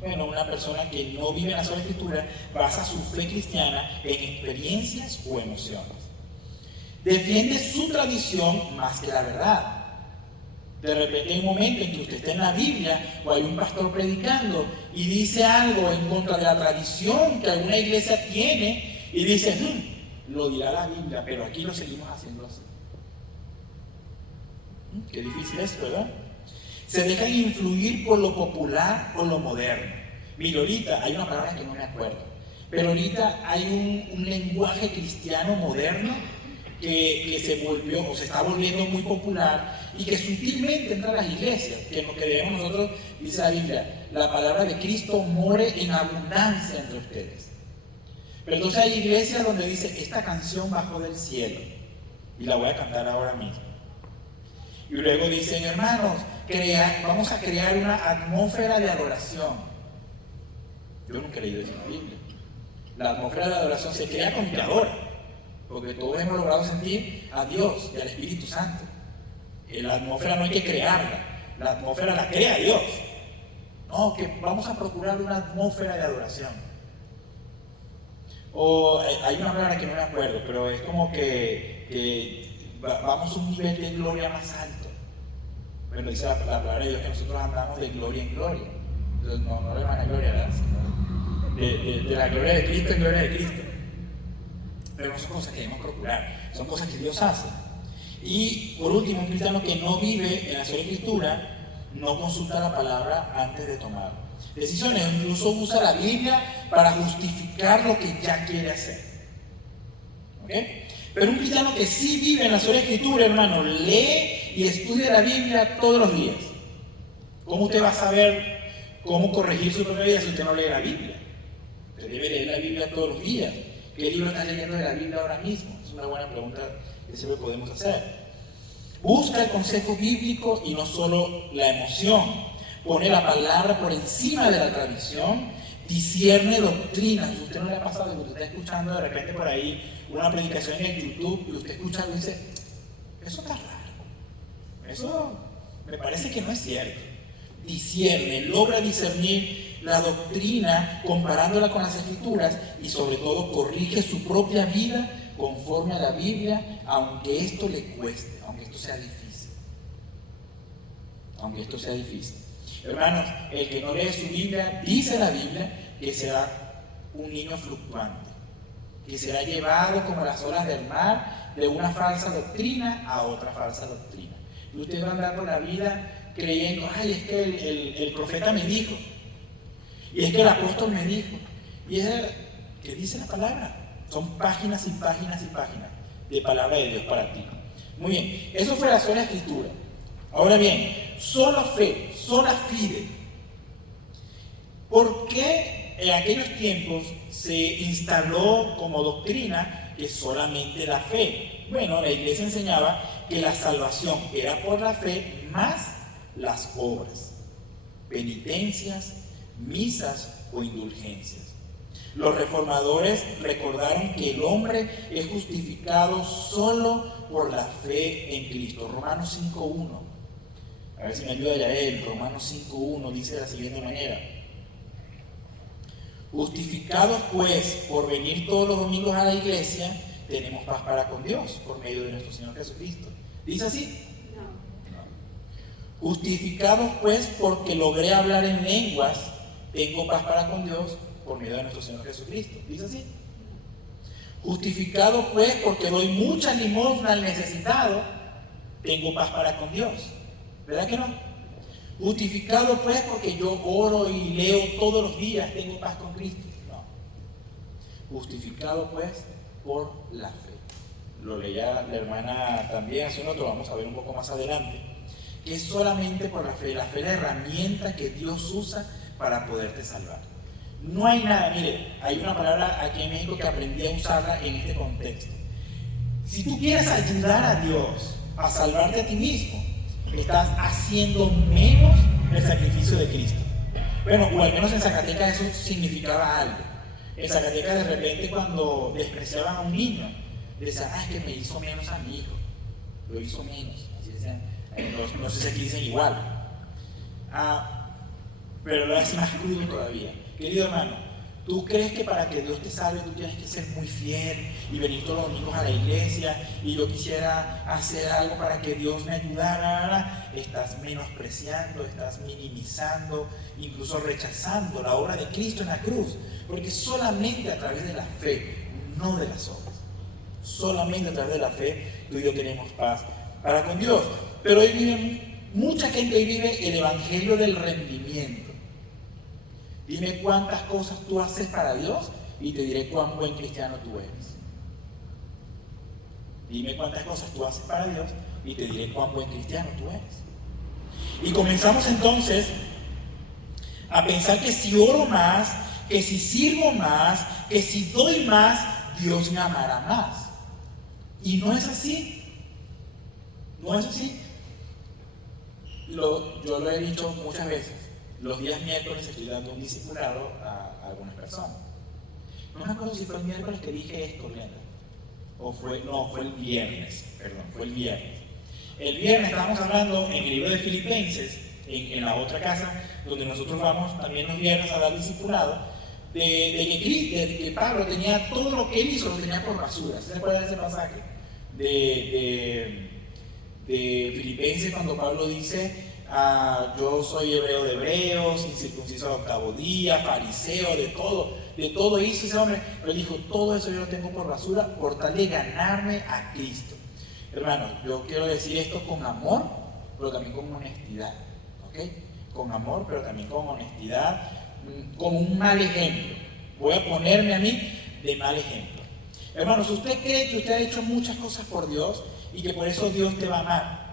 Bueno, una persona que no vive en la sola escritura basa su fe cristiana en experiencias o emociones. Defiende su tradición más que la verdad. De repente hay un momento en que usted está en la Biblia o hay un pastor predicando y dice algo en contra de la tradición que alguna iglesia tiene y dice, lo dirá la Biblia, pero aquí lo seguimos haciendo así. Qué difícil es, ¿verdad? Se dejan influir por lo popular o lo moderno. Mira, ahorita hay una palabra que no me acuerdo, pero ahorita hay un lenguaje cristiano moderno que se volvió o se está volviendo muy popular y que sutilmente entra a las iglesias, que lo que debemos nosotros, dice la Biblia, la palabra de Cristo more en abundancia entre ustedes. Pero entonces hay iglesias donde dice, esta canción bajó del cielo y la voy a cantar ahora mismo. Y luego dicen, hermanos, vamos a crear una atmósfera de adoración. Yo nunca he leído eso en la Biblia. La atmósfera de adoración se crea con que adora, porque todos hemos logrado sentir a Dios y al Espíritu Santo. La atmósfera no hay que crearla, la atmósfera la crea Dios. No, que vamos a procurar una atmósfera de adoración. O hay una palabra que no me acuerdo, pero es como que vamos a un nivel de gloria más alto. Bueno, dice la palabra de Dios que nosotros andamos de gloria en gloria. no de vanagloria, ¿verdad? Sino de la gloria de Cristo en gloria de Cristo. Pero no son cosas que debemos procurar, son cosas que Dios hace. Y por último, un cristiano que no vive en la sola Escritura no consulta la palabra antes de tomar decisiones, incluso usa la Biblia para justificar lo que ya quiere hacer. ¿Ok? Pero un cristiano que sí vive en la sola Escritura, hermano, lee y estudia la Biblia todos los días. ¿Cómo usted va a saber cómo corregir su propia vida si usted no lee la Biblia? Usted debe leer la Biblia todos los días. ¿Qué libro está leyendo de la Biblia ahora mismo? Es una buena pregunta que siempre podemos hacer. Busca el consejo bíblico y no solo la emoción. Pone la palabra por encima de la tradición. Discierne doctrinas. Usted no le ha pasado que usted está escuchando de repente por ahí una predicación en el YouTube y usted escucha algo y dice, eso está raro. Eso me parece que no es cierto. Discierne, logra discernir la doctrina comparándola con las Escrituras y sobre todo corrige su propia vida conforme a la Biblia, aunque esto le cueste, aunque esto sea difícil. Aunque esto sea difícil. Hermanos, el que no lee su Biblia, dice la Biblia, que será un niño fluctuante, que será llevado como las olas del mar de una falsa doctrina a otra falsa doctrina. Y usted va a andar por la vida creyendo, ay, es que el profeta me dijo, y es que el apóstol me dijo, y es que dice la palabra. Son páginas y páginas y páginas de palabra de Dios para ti. Muy bien, eso fue la sola Escritura. Ahora bien, sola fe, sola fide. ¿Por qué en aquellos tiempos se instaló como doctrina que solamente la fe? Bueno, la iglesia enseñaba que la salvación era por la fe más las obras, penitencias, misas o indulgencias. Los reformadores recordaron que el hombre es justificado solo por la fe en Cristo. Romanos 5.1. A ver si me ayuda ya él. Romanos 5.1 dice de la siguiente manera. Justificados pues por venir todos los domingos a la iglesia, tenemos paz para con Dios por medio de nuestro Señor Jesucristo. ¿Dice así? No. Justificados pues porque logré hablar en lenguas, tengo paz para con Dios por medio de nuestro Señor Jesucristo. ¿Dice así? Justificado pues porque doy mucha limosna al necesitado, tengo paz para con Dios. ¿Verdad que no? Justificado pues porque yo oro y leo todos los días, tengo paz con Cristo. No. Justificado pues por la fe. Lo leía la hermana también hace un otro, vamos a ver un poco más adelante, que es solamente por la fe. La fe es la herramienta que Dios usa para poderte salvar. No hay nada, mire, hay una palabra aquí en México que aprendí a usarla en este contexto. Si tú quieres ayudar a Dios a salvarte a ti mismo, estás haciendo menos el sacrificio de Cristo. Bueno, o al menos en Zacatecas eso significaba algo. En Zacatecas de repente cuando despreciaban a un niño, decían, es que me hizo menos a mi hijo. Lo hizo menos. Así decían, no sé si aquí dicen igual. Pero lo hace más crudo todavía. Querido hermano, ¿tú crees que para que Dios te salve tú tienes que ser muy fiel y venir todos los domingos a la iglesia y yo quisiera hacer algo para que Dios me ayudara? Estás menospreciando, estás minimizando, incluso rechazando la obra de Cristo en la cruz, porque solamente a través de la fe, no de las obras, solamente a través de la fe tú y yo tenemos paz para con Dios. Pero hoy mucha gente hoy vive el evangelio del rendimiento. Dime cuántas cosas tú haces para Dios y te diré cuán buen cristiano tú eres. Dime cuántas cosas tú haces para Dios y te diré cuán buen cristiano tú eres. Y comenzamos entonces a pensar que si oro más, que si sirvo más, que si doy más, Dios me amará más. Y no es así. No es así. Yo lo he dicho muchas veces. Los días miércoles estoy dando un discipulado a algunas personas. No me acuerdo si fue el miércoles que dije esto, Glenda. Fue el viernes. Perdón, fue el viernes. El viernes estábamos hablando en el libro de Filipenses, en la otra casa, donde nosotros vamos también los viernes a dar discipulado, de que Pablo tenía todo lo que él hizo, lo tenía por basura. ¿Se acuerdan de ese pasaje? De Filipenses, cuando Pablo dice, yo soy hebreo de hebreos, incircunciso de octavo día, fariseo, de todo hizo ese hombre. Pero él dijo, todo eso yo lo tengo por basura por tal de ganarme a Cristo. Hermanos, yo quiero decir esto con amor, pero también con honestidad, ¿ok? Con amor, pero también con honestidad, como un mal ejemplo. Voy a ponerme a mí de mal ejemplo. Hermanos, ¿usted cree que usted ha hecho muchas cosas por Dios y que por eso Dios te va a amar?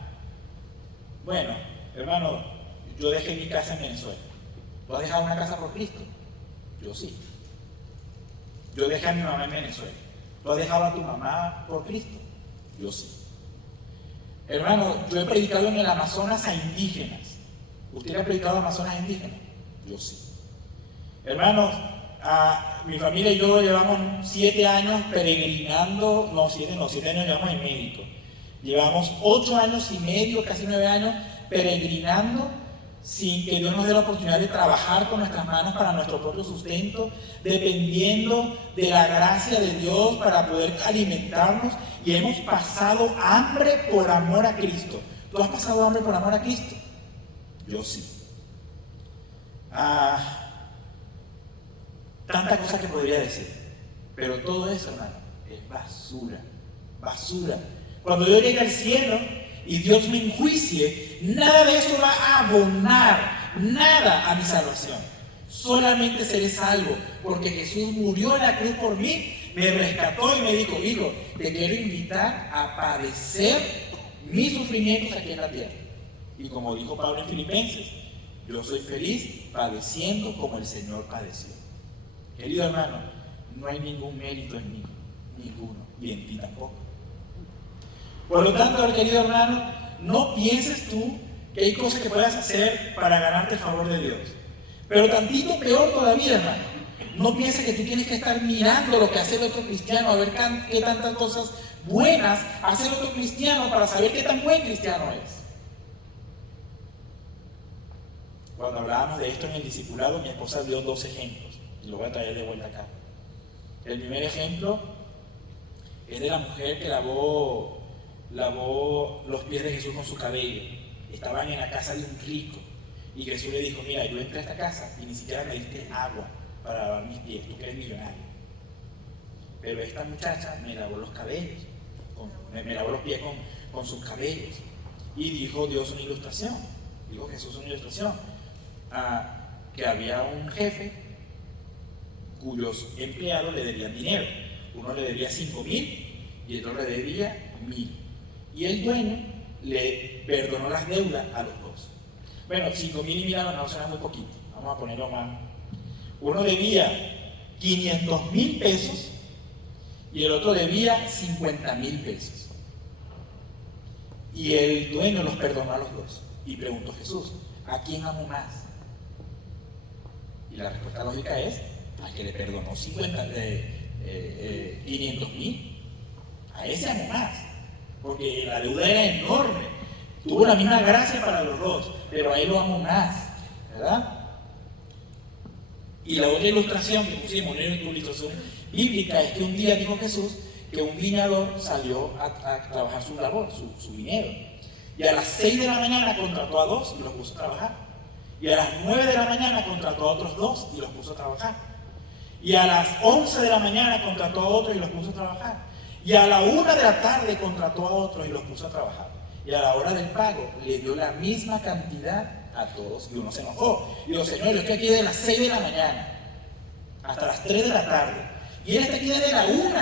Bueno, hermano, yo dejé mi casa en Venezuela. ¿Tú has dejado una casa por Cristo? Yo sí. Yo dejé a mi mamá en Venezuela. ¿Tú has dejado a tu mamá por Cristo? Yo sí. Hermano, yo he predicado en el Amazonas a indígenas. ¿Usted le ha predicado a Amazonas indígenas? Yo sí. Hermanos, mi familia y yo llevamos 7 años peregrinando, 7 años llevamos en México. Llevamos 8 años y medio, casi 9 años, peregrinando sin que Dios nos dé la oportunidad de trabajar con nuestras manos para nuestro propio sustento, dependiendo de la gracia de Dios para poder alimentarnos, y hemos pasado hambre por amor a Cristo. ¿Tú has pasado hambre por amor a Cristo? Yo sí. Tanta cosa que podría decir, pero todo eso, hermano, es basura, basura. Cuando yo llegue al cielo y Dios me enjuicie, nada de eso va a abonar nada a mi salvación. Solamente seré salvo porque Jesús murió en la cruz por mí, me rescató y me dijo, hijo, te quiero invitar a padecer mis sufrimientos aquí en la tierra. Y como dijo Pablo en Filipenses, yo soy feliz padeciendo como el Señor padeció. Querido hermano, no hay ningún mérito en mí, ninguno, y en ti tampoco. Por lo tanto, querido hermano, no pienses tú que hay cosas que puedas hacer para ganarte el favor de Dios. Pero tantito peor todavía, hermano. No pienses que tú tienes que estar mirando lo que hace el otro cristiano, a ver qué tantas cosas buenas hace el otro cristiano para saber qué tan buen cristiano es. Cuando hablábamos de esto en el discipulado, mi esposa dio 2 ejemplos. Y lo voy a traer de vuelta acá. El primer ejemplo es de la mujer que lavó los pies de Jesús con su cabello. Estaban en la casa de un rico. Y Jesús le dijo, mira, yo entré a esta casa y ni siquiera me diste agua para lavar mis pies, tú que eres millonario. Pero esta muchacha me lavó los cabellos, me lavó los pies con sus cabellos. Y dijo Dios una ilustración, dijo Jesús una ilustración, que había un jefe cuyos empleados le debían dinero. Uno le debía 5,000 y otro le debía 1,000. Y el dueño le perdonó las deudas a los dos. Bueno, 5,000 y 1,000 no suena muy poquito. Vamos a ponerlo más. Uno debía 500,000 pesos y el otro debía 50,000 pesos. Y el dueño los perdonó a los dos. Y preguntó Jesús, ¿a quién amo más? Y la respuesta lógica es, al que le perdonó 500,000. A ese amo más. Porque la deuda era enorme. Tuvo la misma gracia para los dos, pero a él lo amo más, ¿verdad? Y la otra ilustración que pusimos, una ilustración bíblica, es que un día dijo Jesús que un viñador salió a trabajar su labor, su dinero. Y a las 6 de la mañana contrató a 2 y los puso a trabajar. Y a las 9 de la mañana contrató a otros 2 y los puso a trabajar. Y a las 11 de la mañana contrató a otros y los puso a trabajar. Y a la 1 de la tarde contrató a otros y los puso a trabajar. Y a la hora del pago le dio la misma cantidad a todos. Y uno se enojó. Y dijo, Señor, yo estoy aquí desde las 6 de la mañana hasta las 3 de la tarde. Y él está aquí desde la 1.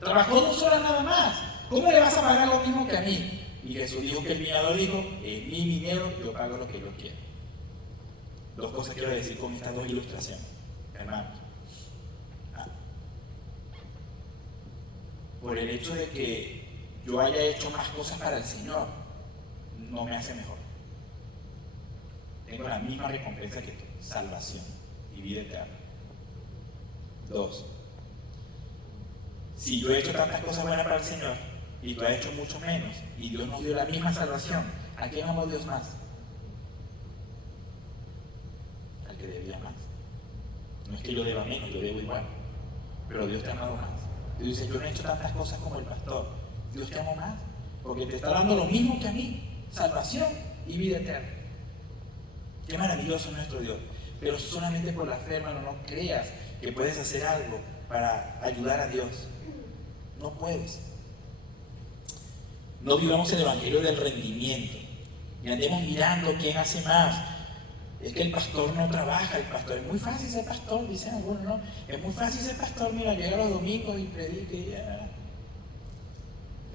Trabajó 2 horas nada más. ¿Cómo le vas a pagar lo mismo que a mí? Y Jesús dijo que el viñador dijo, es mi dinero, yo pago lo que yo quiero. 2 cosas quiero decir con estas 2 ilustraciones, hermanos. Por el hecho de que yo haya hecho más cosas para el Señor, no me hace mejor. Tengo la misma recompensa que tú, salvación y vida eterna. 2. Si yo he hecho tantas cosas buenas para el Señor y tú has hecho mucho menos y Dios nos dio la misma salvación, ¿a quién amó Dios más? Al que debía más. No es que yo deba menos, yo debo igual, pero Dios te ha amado más. Dios dice, yo no he hecho tantas cosas como el pastor. Dios te ama más, porque te está dando lo mismo que a mí, salvación y vida eterna. Qué maravilloso nuestro Dios. Pero solamente por la fe, hermano, no creas que puedes hacer algo para ayudar a Dios. No puedes. No vivamos el evangelio del rendimiento y andemos mirando quién hace más. Es que el pastor no trabaja, el pastor es muy fácil ser pastor, dicen algunos, ¿no? Es muy fácil ser pastor, mira, llega los domingos y predica y ya.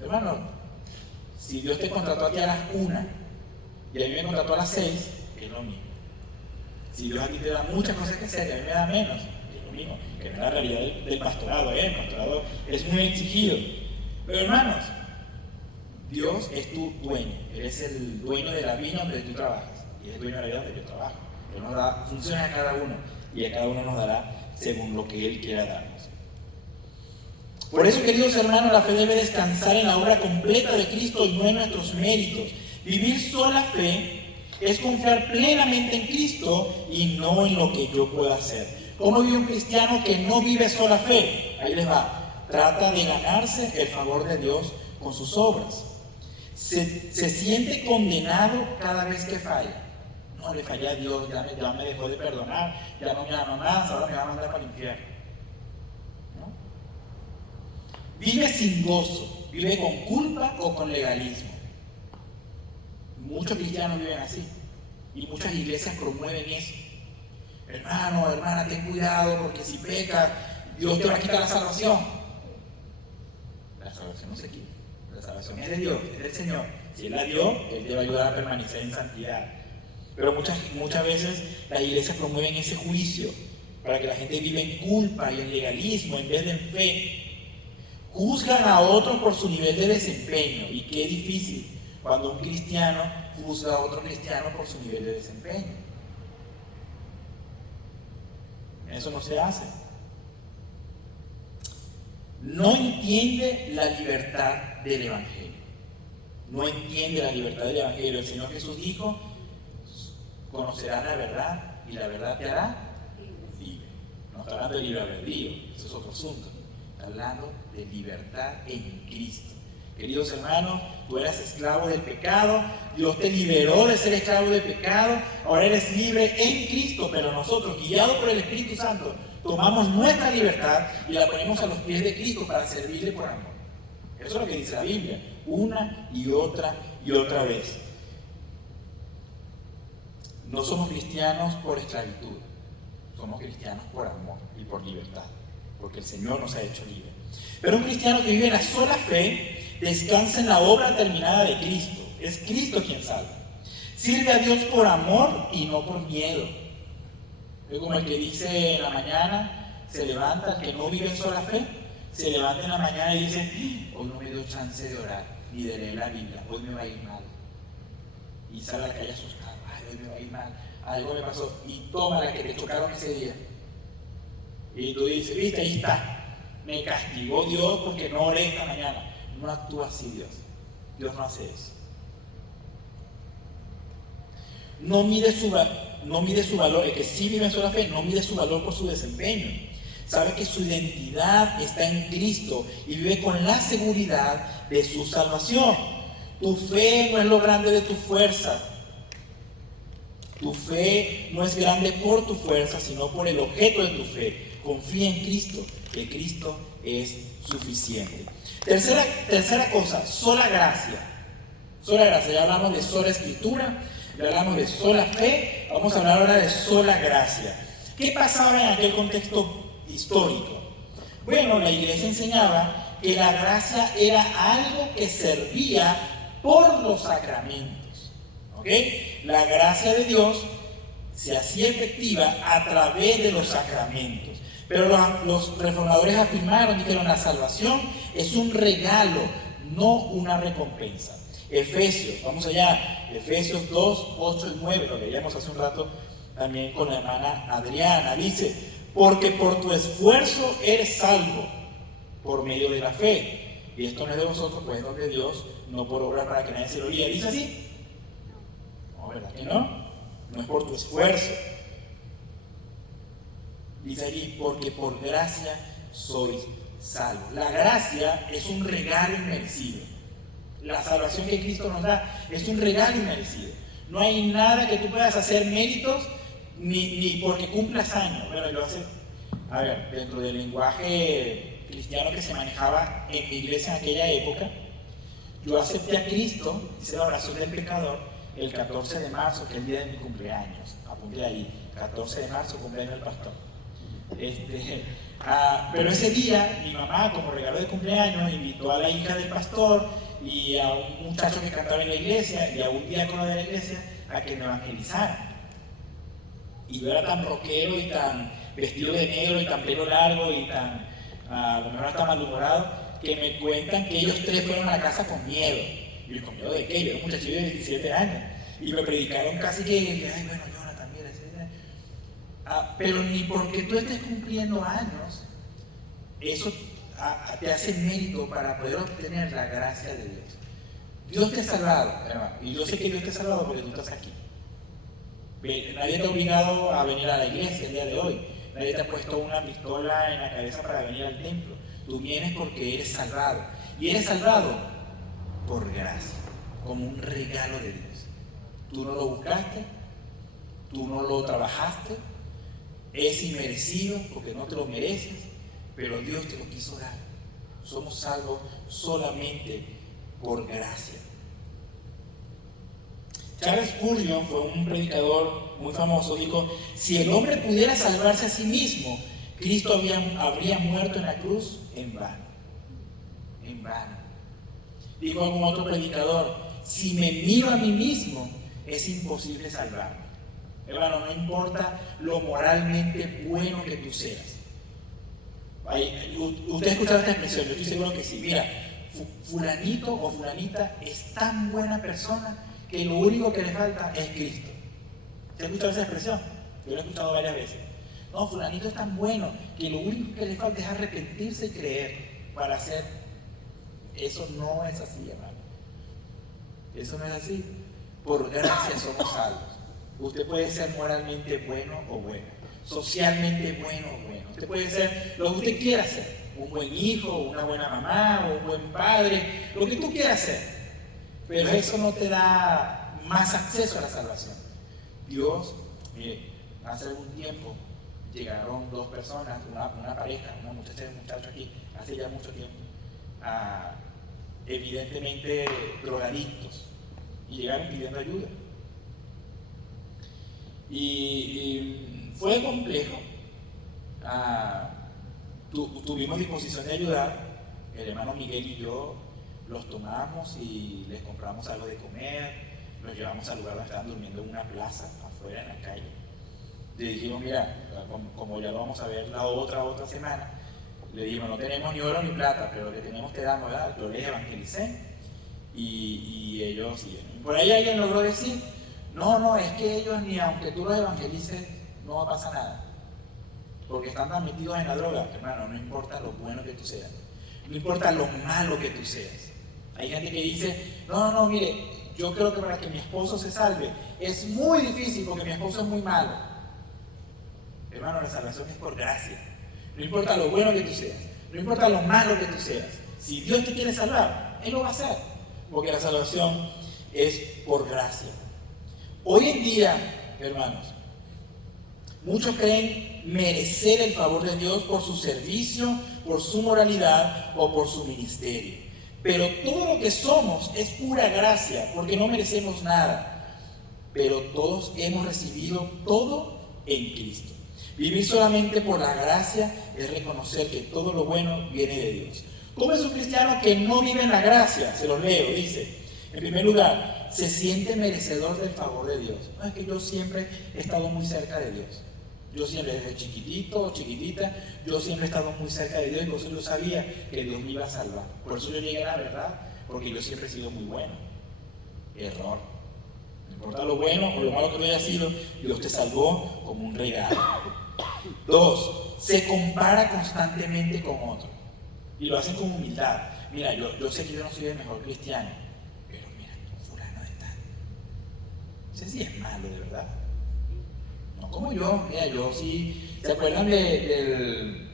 Hermano, si Dios te contrató aquí a las 1 y a mí me contrató a las 6, es lo mismo. Si Dios aquí te da muchas cosas que hacer y a mí me da menos, es lo mismo. Que no es la realidad del pastorado, ¿eh? El pastorado es muy exigido. Pero hermanos, Dios es tu dueño. Él es el dueño de la vida donde tú trabajas. Y es el dueño de la vida donde yo trabajo. Él nos da funciones a cada uno. Y a cada uno nos dará según lo que Él quiera darnos. Por eso, queridos hermanos, la fe debe descansar en la obra completa de Cristo y no en nuestros méritos. Vivir sola fe es confiar plenamente en Cristo y no en lo que yo pueda hacer. ¿Cómo vive un cristiano que no vive sola fe? Ahí les va. Trata de ganarse el favor de Dios con sus obras. Se siente condenado cada vez que falla. No, le fallé a Dios, ya me dejó de perdonar, ya no me ama más, ahora me va a mandar para el infierno. ¿No? Vive sin gozo, vive con culpa o con legalismo. Muchos cristianos viven así y muchas iglesias promueven eso. Hermano, hermana, ten cuidado porque si pecas, Dios te va a quitar la salvación. La salvación no se quita. La salvación es de Dios, es del Señor. Si Él la dio, Él te va a ayudar a permanecer en santidad. Pero muchas veces las iglesias promueven ese juicio para que la gente viva en culpa y en legalismo en vez de en fe. Juzgan a otros por su nivel de desempeño. Y qué difícil cuando un cristiano juzga a otro cristiano por su nivel de desempeño. Eso no se hace. No entiende la libertad del Evangelio. No entiende la libertad del Evangelio. El Señor Jesús dijo: conocerás la verdad y la verdad te hará libre. No está hablando de libre albedrío, eso es otro asunto. Está hablando de libertad en Cristo. Queridos hermanos, tú eras esclavo del pecado, Dios te liberó de ser esclavo del pecado, ahora eres libre en Cristo, pero nosotros, guiados por el Espíritu Santo, tomamos nuestra libertad y la ponemos a los pies de Cristo para servirle por amor. Eso es lo que dice la Biblia, una y otra vez. No somos cristianos por esclavitud, somos cristianos por amor y por libertad, porque el Señor nos ha hecho libres. Pero un cristiano que vive en la sola fe descansa en la obra terminada de Cristo. Es Cristo quien salva. Sirve a Dios por amor y no por miedo. Es como el que dice en la mañana, se levanta, el que no vive en sola fe, se levanta en la mañana y dice: hoy no me dio chance de orar ni de leer la Biblia, hoy me va a ir mal. Y sale a la calle asustado: ay, hoy me va a ir mal, algo me pasó. Y toma la que te chocaron ese día. Y tú dices: viste, ahí está. Me castigó Dios porque no oré esta mañana. No actúa así Dios. Dios no hace eso. No mide su valor. El que sí vive en sola fe no mide su valor por su desempeño. Sabe que su identidad está en Cristo y vive con la seguridad de su salvación. Tu fe no es lo grande de tu fuerza. Tu fe no es grande por tu fuerza, sino por el objeto de tu fe. Confía en Cristo, que Cristo es suficiente. Tercera cosa, sola gracia. Sola gracia, ya hablamos de sola escritura, ya hablamos de sola fe, vamos a hablar ahora de sola gracia. ¿Qué pasaba en aquel contexto histórico? Bueno, la iglesia enseñaba que la gracia era algo que servía por los sacramentos. ¿Ok? La gracia de Dios se hacía efectiva a través de los sacramentos. Pero los reformadores afirmaron, dijeron: la salvación es un regalo, no una recompensa. Efesios, vamos allá, Efesios 2, 8 y 9, lo leíamos hace un rato también con la hermana Adriana, dice: porque por tu esfuerzo eres salvo por medio de la fe. Y esto no es de vosotros, pues es de Dios, no por obra para que nadie se lo olvide. ¿Dice así? No, ¿verdad que no? No es por tu esfuerzo. Dice allí: porque por gracia sois salvos. La gracia es un regalo inmerecido. La salvación que Cristo nos da es un regalo inmerecido. No hay nada que tú puedas hacer méritos ni porque cumplas años. Bueno, lo hace, a ver, dentro del lenguaje cristiano que se manejaba en mi iglesia en aquella época, yo acepté a Cristo, hice la oración del pecador, el 14 de marzo, que es el día de mi cumpleaños. Apunté ahí, 14 de marzo, cumpleaños del pastor. Pero ese día, mi mamá, como regalo de cumpleaños, invitó a la hija del pastor y a un muchacho que cantaba en la iglesia y a un diácono de la iglesia a que me evangelizaran. Y yo era tan rockero y tan vestido de negro y tan pelo largo y tan, a lo mejor hasta malhumorado, que me cuentan que ellos tres fueron a la casa con miedo. Y yo, ¿con miedo de qué? Yo era un muchachillo de 17 años. Y me predicaron casi que ay, bueno, Jonathan, mira, pero ni porque tú estés cumpliendo años, eso te hace mérito para poder obtener la gracia de Dios. Dios te ha salvado, hermano, y yo sé que Dios te ha salvado porque tú estás aquí. Nadie te ha obligado a venir a la iglesia el día de hoy. Nadie te ha puesto una pistola en la cabeza para venir al templo. Tú vienes porque eres salvado. Y eres salvado por gracia, como un regalo de Dios. Tú no lo buscaste, tú no lo trabajaste, es inmerecido porque no te lo mereces, pero Dios te lo quiso dar. Somos salvos solamente por gracia. Charles Spurgeon fue un predicador muy famoso. Dijo: si el hombre pudiera salvarse a sí mismo, Cristo habría muerto en la cruz en vano. En vano. Dijo algún otro predicador: si me miro a mí mismo, es imposible salvarme. Hermano, no importa lo moralmente bueno que tú seas. Usted ha escuchado esta expresión, yo estoy seguro que sí. Mira, fulanito o fulanita es tan buena persona que lo único que le falta es Cristo. ¿Se ha escuchado esa expresión? Yo la he escuchado varias veces. No, fulanito es tan bueno que lo único que le falta es arrepentirse y creer para hacer. Eso no es así, hermano. Eso no es así. Por gracia somos salvos. Usted puede ser moralmente bueno o buena, socialmente bueno o bueno. Usted puede ser lo que usted quiera ser, un buen hijo, una buena mamá, un buen padre, lo que tú quieras ser. Pero eso no te da más acceso a la salvación. Dios, mire, hace algún tiempo llegaron dos personas, una pareja, una muchacha y un muchacho aquí, hace ya mucho tiempo, evidentemente drogadictos, y llegaron pidiendo ayuda. Y fue complejo. Tuvimos disposición de ayudar. El hermano Miguel y yo los tomamos y les compramos algo de comer, los llevamos al lugar donde estaban durmiendo en una plaza afuera en la calle. Le dijimos: mira, como ya lo vamos a ver la otra semana, le dijimos: no tenemos ni oro ni plata, pero lo que tenemos te damos, ¿verdad? Yo les evangelicé y ellos siguen. Y por ahí alguien logró decir: no, es que ellos ni aunque tú los evangelices no va a pasar nada, porque están tan metidos en la droga. Hermano, no importa lo bueno que tú seas, no importa lo malo que tú seas. Hay gente que dice: no, mire, yo creo que para que mi esposo se salve es muy difícil porque mi esposo es muy malo. Hermano, la salvación es por gracia. No importa lo bueno que tú seas, no importa lo malo que tú seas. Si Dios te quiere salvar, Él lo va a hacer, porque la salvación es por gracia. Hoy en día, hermanos, muchos creen merecer el favor de Dios por su servicio, por su moralidad o por su ministerio. Pero todo lo que somos es pura gracia, porque no merecemos nada. Pero todos hemos recibido todo en Cristo. Vivir solamente por la gracia es reconocer que todo lo bueno viene de Dios. ¿Cómo es un cristiano que no vive en la gracia? Se los leo, dice: en primer lugar, se siente merecedor del favor de Dios. No, es que yo siempre he estado muy cerca de Dios. Yo siempre, desde chiquitito o chiquitita, yo siempre he estado muy cerca de Dios y por eso yo sabía que Dios me iba a salvar. Por eso yo llegué a la verdad, porque yo siempre he sido muy bueno. Error. No importa lo bueno o lo malo que no haya sido, Dios te salvó como un regalo. 2, se compara constantemente con otros y lo hacen con humildad. Mira, yo sé que yo no soy el mejor cristiano, pero mira, fulano de tal. Ese sí es malo, de verdad. No como yo. Mira, yo sí. ¿Se acuerdan del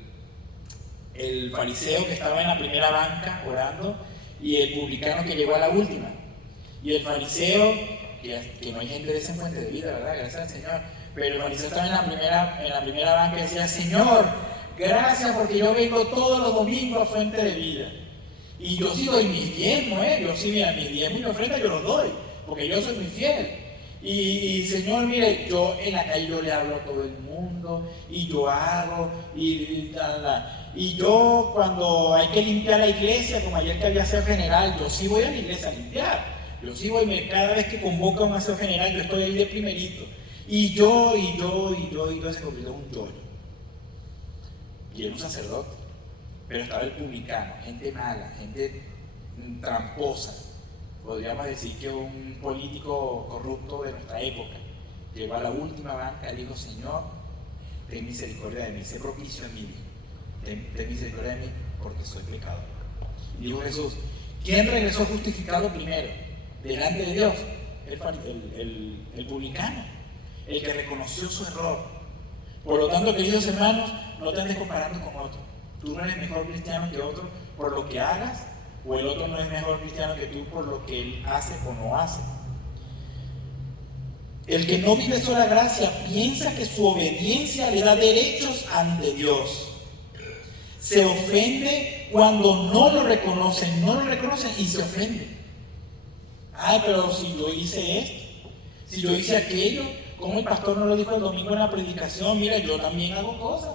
fariseo que estaba en la primera banca orando y el publicano que llegó a la última? Y el fariseo que no hay gente de esa fuente de vida, ¿verdad? Gracias al Señor. Pero el fariseo estaba en la primera banca y decía, Señor, gracias porque yo vengo todos los domingos a fuente de vida. Y yo sí doy mis diezmos, yo sí, mira, mis diezmos y mi ofrenda yo los doy, porque yo soy muy fiel. Y Señor, mire, yo en la calle yo le hablo a todo el mundo, y yo hago, y yo cuando hay que limpiar la iglesia, como ayer que había aseo general, yo sí voy a la iglesia a limpiar. Yo sí voy, cada vez que convoca un aseo general, yo estoy ahí de primerito. Y yo se convirtió en un yo. Y era un sacerdote, pero estaba el publicano, gente mala, gente tramposa. Podríamos decir que un político corrupto de nuestra época llegó a la última banca y dijo, Señor, ten misericordia de mí, sé propicio a mí, ten misericordia de mí porque soy pecador. Y dijo Jesús, ¿quién regresó justificado primero delante de Dios? El publicano, el que reconoció su error. Por lo tanto, queridos hermanos, no te andes comparando con otro. Tú no eres mejor cristiano que otro por lo que hagas, o el otro no es mejor cristiano que tú por lo que él hace o no hace. El que no vive sola gracia piensa que su obediencia le da derechos ante Dios. Se ofende cuando no lo reconocen y se ofende. Ay, pero si yo hice esto, si yo hice aquello, como el pastor nos lo dijo el domingo en la predicación, mira, yo también hago cosas.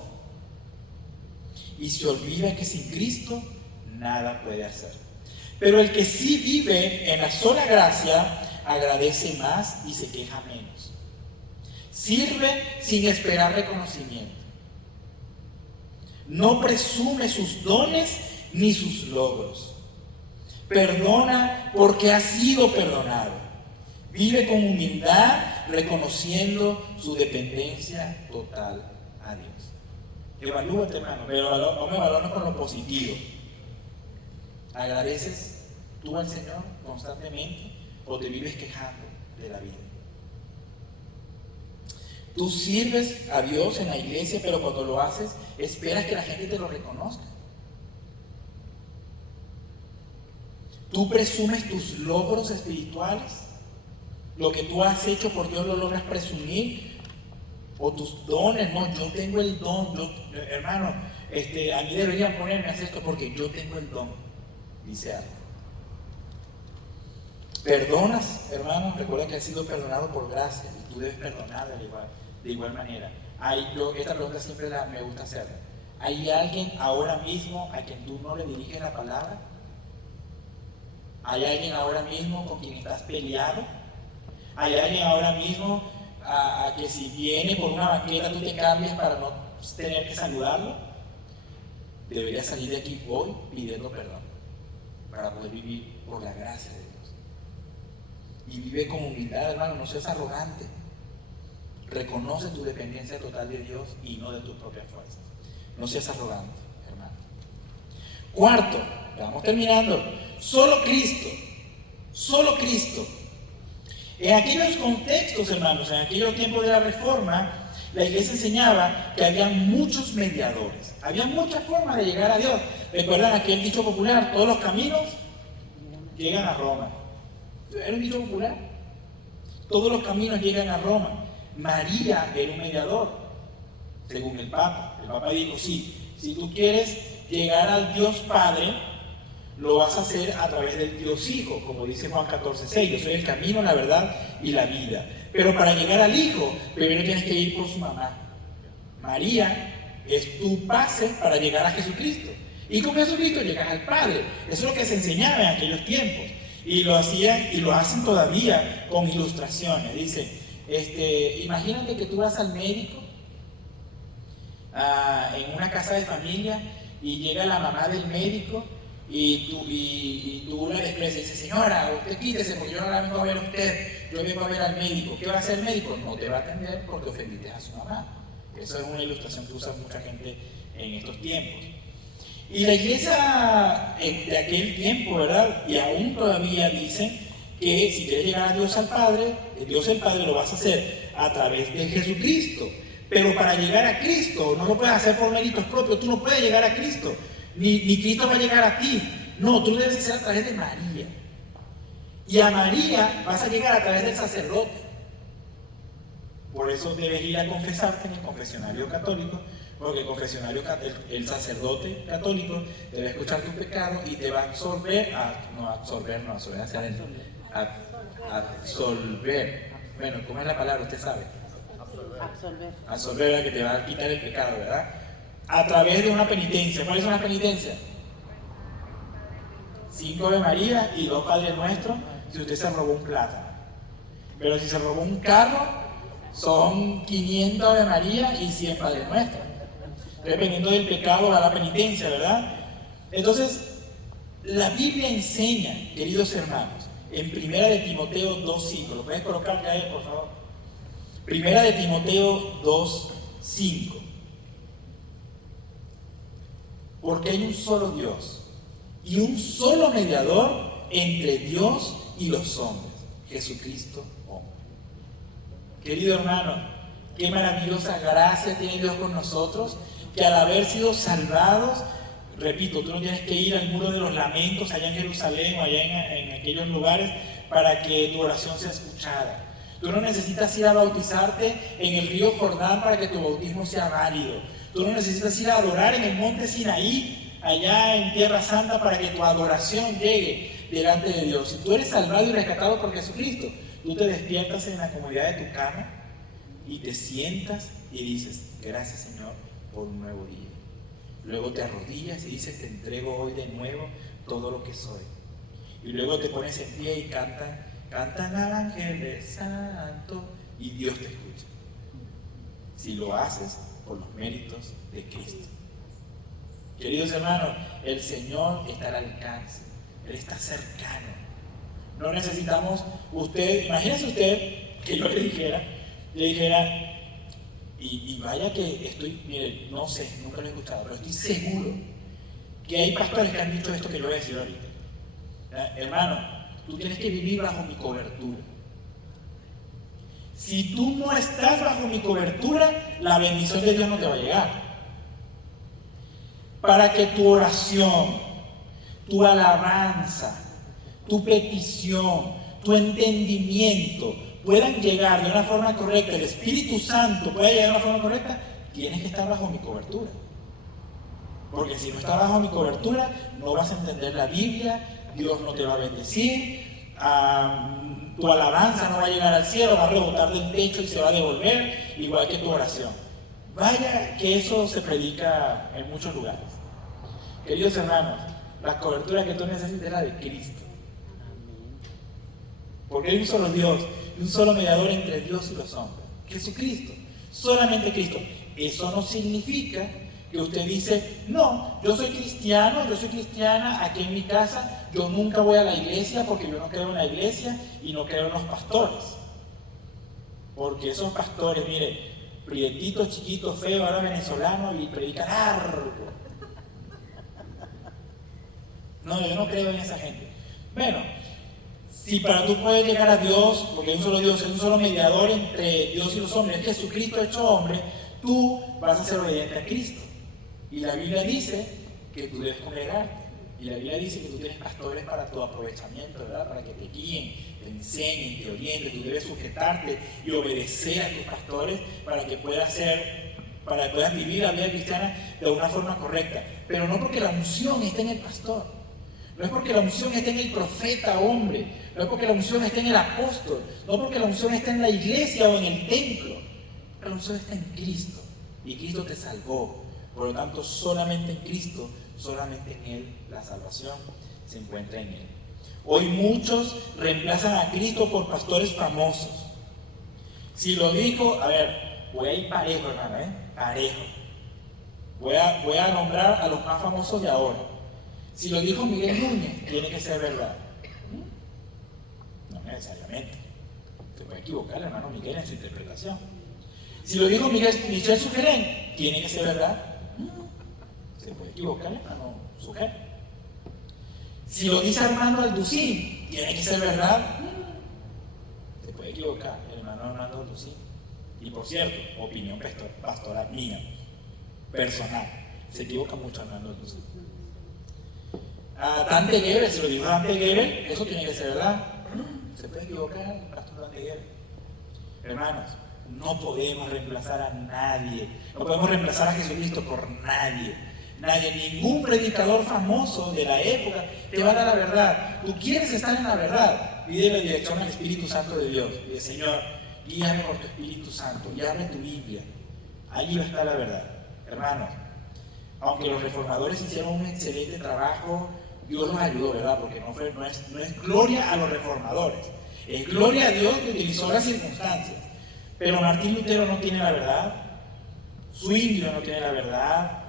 Y se olvida que sin Cristo nada puede hacer. Pero el que sí vive en la sola gracia agradece más y se queja menos. Sirve sin esperar reconocimiento. No presume sus dones ni sus logros. Perdona porque ha sido perdonado. Vive con humildad, reconociendo su dependencia total a Dios. Evalúate, hermano, pero no me valores con lo positivo. ¿Agradeces tú al Señor constantemente o te vives quejando de la vida? Tú sirves a Dios en la iglesia, pero cuando lo haces, esperas que la gente te lo reconozca. Tú presumes tus logros espirituales, lo que tú has hecho por Dios lo logras presumir, o tus dones. No, yo tengo el don, hermano, a mí deberían ponerme a hacer esto porque yo tengo el don, dice algo. Perdonas, hermano, recuerda que has sido perdonado por gracia y tú debes perdonar de igual manera. Esta pregunta siempre me gusta hacerla. ¿Hay alguien ahora mismo a quien tú no le diriges la palabra? ¿Hay alguien ahora mismo con quien estás peleado? ¿Hay alguien ahora mismo a que si viene por una banqueta tú te cambies para no tener que saludarlo? Deberías salir de aquí hoy pidiendo perdón para poder vivir por la gracia de Dios. Y vive con humildad, hermano, no seas arrogante. Reconoce tu dependencia total de Dios y no de tus propias fuerzas. No seas arrogante, hermano. Cuarto, vamos terminando. Solo Cristo. En aquellos contextos, hermanos, en aquellos tiempos de la Reforma, la iglesia enseñaba que había muchos mediadores. Había muchas formas de llegar a Dios. ¿Recuerdan aquel dicho popular? Todos los caminos llegan a Roma. Era un dicho popular. Todos los caminos llegan a Roma. María era un mediador, según el Papa. El Papa dijo, sí, si tú quieres llegar al Dios Padre, lo vas a hacer a través del Dios Hijo, como dice Juan 14:6. Yo soy el camino, la verdad y la vida. Pero para llegar al Hijo, primero tienes que ir por su mamá. María es tu pase para llegar a Jesucristo. Y con Jesucristo llegas al Padre. Eso es lo que se enseñaba en aquellos tiempos. Y lo hacían y lo hacen todavía con ilustraciones. Dice, imagínate que tú vas al médico en una casa de familia y llega la mamá del médico y tú la desprecias y dices, señora, usted quítese porque yo no la vengo a ver a usted, yo vengo a ver al médico. ¿Qué va a hacer el médico? No te va a atender porque ofendiste a su mamá. Eso es una ilustración que usa mucha gente en estos tiempos. Y la iglesia de aquel tiempo, ¿verdad? Y aún todavía dicen que si quieres llegar a Dios el Padre lo vas a hacer a través de Jesucristo. Pero para llegar a Cristo no lo puedes hacer por méritos propios. Tú no puedes llegar a Cristo, ni Cristo va a llegar a ti. No, tú lo debes hacer a través de María. Y a María vas a llegar a través del sacerdote. Por eso debes ir a confesarte en el confesionario católico, porque el sacerdote católico debe escuchar tu pecado y te va a absolver absolver. Bueno, ¿cómo es la palabra? Usted sabe. Absolver, que te va a quitar el pecado, ¿verdad? A través de una penitencia. ¿Cuáles son las penitencias? 5 Ave María y 2 Padre Nuestro si usted se robó un plátano. Pero si se robó un carro, son 500 Ave María y 100 Padre Nuestro. Dependiendo del pecado va la penitencia, ¿verdad? Entonces, la Biblia enseña, queridos hermanos, en 1 de Timoteo 2:5, ¿lo puedes colocar ya, por favor? 1 de Timoteo 2:5. Porque hay un solo Dios y un solo mediador entre Dios y los hombres, Jesucristo hombre. Querido hermano, qué maravillosa gracia tiene Dios con nosotros, que al haber sido salvados, repito, tú no tienes que ir al muro de los lamentos allá en Jerusalén o allá en aquellos lugares para que tu oración sea escuchada. Tú no necesitas ir a bautizarte en el río Jordán para que tu bautismo sea válido. Tú no necesitas ir a adorar en el monte Sinaí, allá en Tierra Santa, para que tu adoración llegue delante de Dios. Si tú eres salvado y rescatado por Jesucristo, tú te despiertas en la comodidad de tu cama y te sientas y dices, gracias Señor por un nuevo día. Luego te arrodillas y dices, te entrego hoy de nuevo todo lo que soy. Y luego te pones en pie y cantan al ángel santo y Dios te escucha. Si lo haces por los méritos de Cristo. Queridos hermanos, el Señor está al alcance, Él está cercano. No necesitamos, imagínese usted que yo le dijera, y vaya que estoy, mire, no sé, nunca lo he escuchado, pero estoy seguro que hay pastores que han dicho esto que yo voy a decir ahorita. Hermano, tú tienes que vivir bajo mi cobertura. Si tú no estás bajo mi cobertura, la bendición de Dios no te va a llegar. Para que tu oración, tu alabanza, tu petición, tu entendimiento puedan llegar de una forma correcta, el Espíritu Santo pueda llegar de una forma correcta, tienes que estar bajo mi cobertura. Porque si no estás bajo mi cobertura, no vas a entender la Biblia, Dios no te va a bendecir, tu alabanza no va a llegar al cielo, va a rebotar del techo y se va a devolver, igual que tu oración. Vaya que eso se predica en muchos lugares. Queridos hermanos, la cobertura que tú necesitas es la de Cristo. Porque hay un solo Dios y un solo mediador entre Dios y los hombres, Jesucristo, solamente Cristo. Eso no significa que usted dice, no, yo soy cristiano, yo soy cristiana, aquí en mi casa, yo nunca voy a la iglesia porque yo no creo en la iglesia y no creo en los pastores. Porque esos pastores, mire, prietitos, chiquitos, feos, ahora venezolanos y predican largo. No, yo no creo en esa gente. Bueno, si para tú poder llegar a Dios, porque hay un solo Dios, hay un solo mediador entre Dios y los hombres, Jesucristo hecho hombre, tú vas a ser obediente a Cristo. Y la Biblia dice que tú debes congregarte. Y la Biblia dice que tú tienes pastores para tu aprovechamiento, ¿verdad? Para que te guíen, te enseñen, te orienten. Tú debes sujetarte y obedecer a tus pastores para que puedas vivir la vida cristiana de una forma correcta. Pero no porque la unción esté en el pastor. No es porque la unción esté en el profeta hombre, no es porque la unción esté en el apóstol, no porque la unción esté en la iglesia o en el templo. La unción está en Cristo y Cristo te salvó. Por lo tanto, solamente en Cristo, solamente en Él, la salvación se encuentra en Él. Hoy muchos reemplazan a Cristo por pastores famosos. Si lo dijo, a ver, voy a ir parejo, hermano, parejo. Voy a nombrar a los más famosos de ahora. Si lo dijo Miguel Núñez, tiene que ser verdad. No necesariamente. Se puede equivocar el hermano Miguel en su interpretación. Si lo dijo Michel Sugerén, tiene que ser verdad. Se puede equivocar el hermano Sugerén. Si lo dice Armando Alducín, tiene que ser verdad. Se puede equivocar el hermano Armando Alducín. Y por cierto, opinión pastoral mía, personal. Se equivoca mucho Armando Alducín. A Dante Gebel, si lo dijo Dante Gebel, eso tiene que ser verdad. Se puede equivocar, pastor Miguel. Hermanos, no podemos reemplazar a nadie. No podemos reemplazar a Jesucristo por nadie. Nadie, ningún predicador famoso de la época te va a dar la verdad. Tú quieres estar en la verdad. Pide la dirección al Espíritu Santo de Dios. Dile, Señor, guíame por tu Espíritu Santo y abre tu Biblia. Allí va a estar la verdad. Hermanos, aunque los reformadores hicieron un excelente trabajo, Dios los ayudó, ¿verdad? Porque no es gloria a los reformadores. Es gloria a Dios que utilizó las circunstancias. Pero Martín Lutero no tiene la verdad. Zwinglio no tiene la verdad.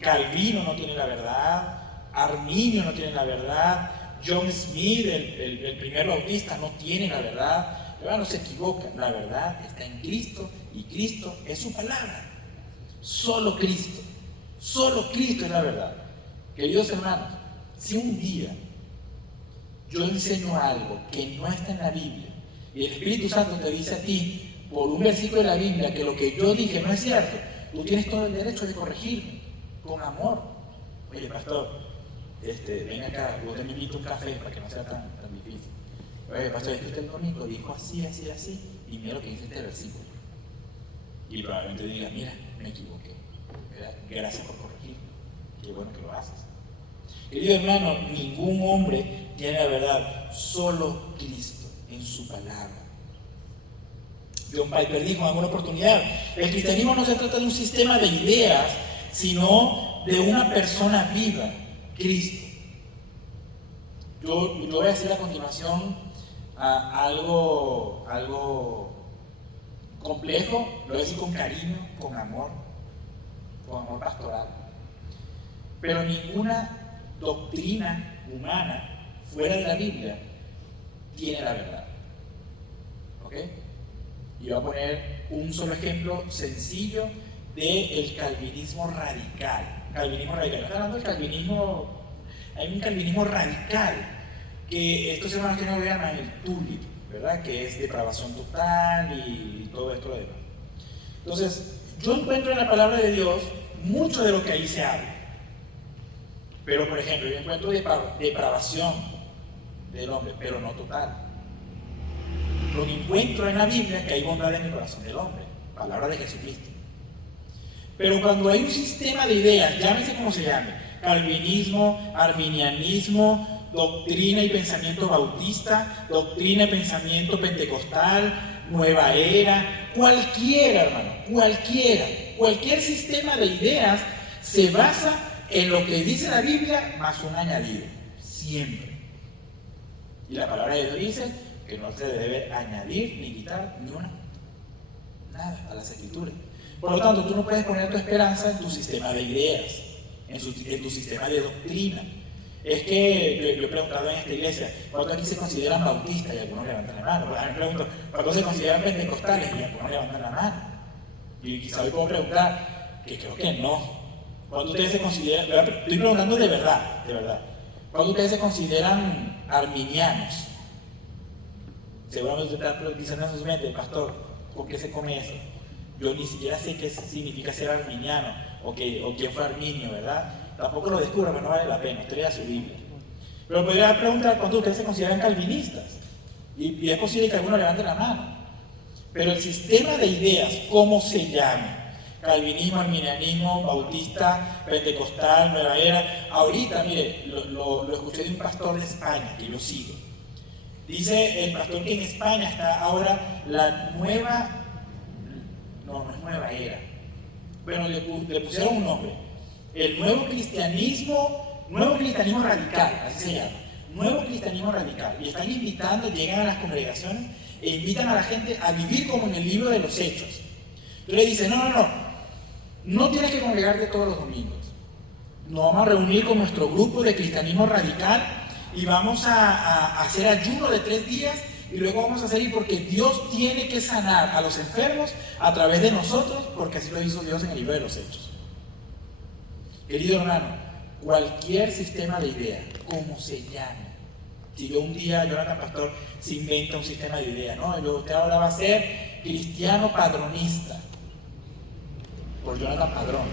Calvino no tiene la verdad. Arminio no tiene la verdad. John Smith, el primer bautista, no tiene la verdad. No se equivocan. La verdad está en Cristo y Cristo es su palabra. Solo Cristo. Solo Cristo es la verdad. Queridos hermanos, si un día yo enseño algo que no está en la Biblia y el Espíritu Santo te dice a ti por un versículo de la Biblia que lo que yo dije no es cierto, tú tienes todo el derecho de corregirme con amor. Oye, pastor, ven acá, usted me invita un café para que no sea tan difícil. Oye, pastor, es que usted el domingo dijo así, así, así, y mira lo que dice este versículo. Y probablemente diga, mira, me equivoqué. Gracias por corregirme. Qué bueno que lo haces. Querido hermano, ningún hombre tiene la verdad, solo Cristo en su palabra. John Piper dijo en alguna oportunidad, el cristianismo no se trata de un sistema de ideas, sino de una persona viva, Cristo. Yo voy a decir a continuación algo complejo, lo voy a decir con cariño, con amor pastoral. Pero ninguna doctrina humana fuera de la Biblia tiene la verdad. ¿Ok? Y voy a poner un solo ejemplo sencillo del calvinismo radical. Calvinismo radical. Estoy hablando del calvinismo. Hay un calvinismo radical que estos hermanos que no llaman el tulip, ¿verdad? Que es depravación total y todo esto de demás. Entonces, yo encuentro en la palabra de Dios mucho de lo que ahí se habla. Pero, por ejemplo, yo encuentro depravación del hombre, pero no total. Lo que encuentro en la Biblia es que hay bondad en el corazón del hombre, palabra de Jesucristo. Pero cuando hay un sistema de ideas, llámese como se llame, calvinismo, arminianismo, doctrina y pensamiento bautista, doctrina y pensamiento pentecostal, nueva era, cualquiera, hermano, cualquier sistema de ideas se basa en lo que dice la Biblia más un añadido, siempre. Y la palabra de Dios dice que no se debe añadir ni quitar ni nada a las escrituras. Por lo tanto, tú no puedes poner tu esperanza en tu sistema de ideas, en tu sistema de doctrina. Es que yo he preguntado en esta iglesia, ¿cuántos aquí se consideran bautistas? Y algunos levantan la mano. Me pregunto, ¿cuántos se consideran pentecostales? Y algunos levantan la mano. Y quizá hoy puedo preguntar, que creo que no. ¿Cuántos ustedes se consideran? Estoy preguntando de verdad. ¿Cuántos ustedes se consideran arminianos? Seguramente usted está diciendo en su mente, pastor, ¿con qué se come eso? Yo ni siquiera sé qué significa ser arminiano o quién fue Arminio, ¿verdad? Tampoco lo descubro, pero no vale la pena, usted lea su Biblia. Pero podría preguntar cuántos ustedes se consideran calvinistas. Y es posible que algunos levanten la mano. Pero el sistema de ideas, ¿cómo se llama? Calvinismo, arminianismo, bautista, pentecostal, nueva era. Ahorita, mire, lo escuché de un pastor de España, que lo sigo. Dice el pastor que en España está ahora la nueva, no es nueva era. Bueno, le pusieron un nombre. El nuevo cristianismo radical, así se llama. Nuevo cristianismo radical. Y están invitando, llegan a las congregaciones e invitan a la gente a vivir como en el libro de los Hechos. Entonces le dicen, no tienes que congregarte todos los domingos. Nos vamos a reunir con nuestro grupo de cristianismo radical y vamos a hacer ayuno de 3 días y luego vamos a seguir porque Dios tiene que sanar a los enfermos a través de nosotros, porque así lo hizo Dios en el libro de los Hechos. Querido hermano, cualquier sistema de idea, como se llame, si yo un día, Jonathan Pastor, se inventa un sistema de idea, ¿no? Y luego usted ahora va a ser cristiano padronista, por Jonathan Padrón.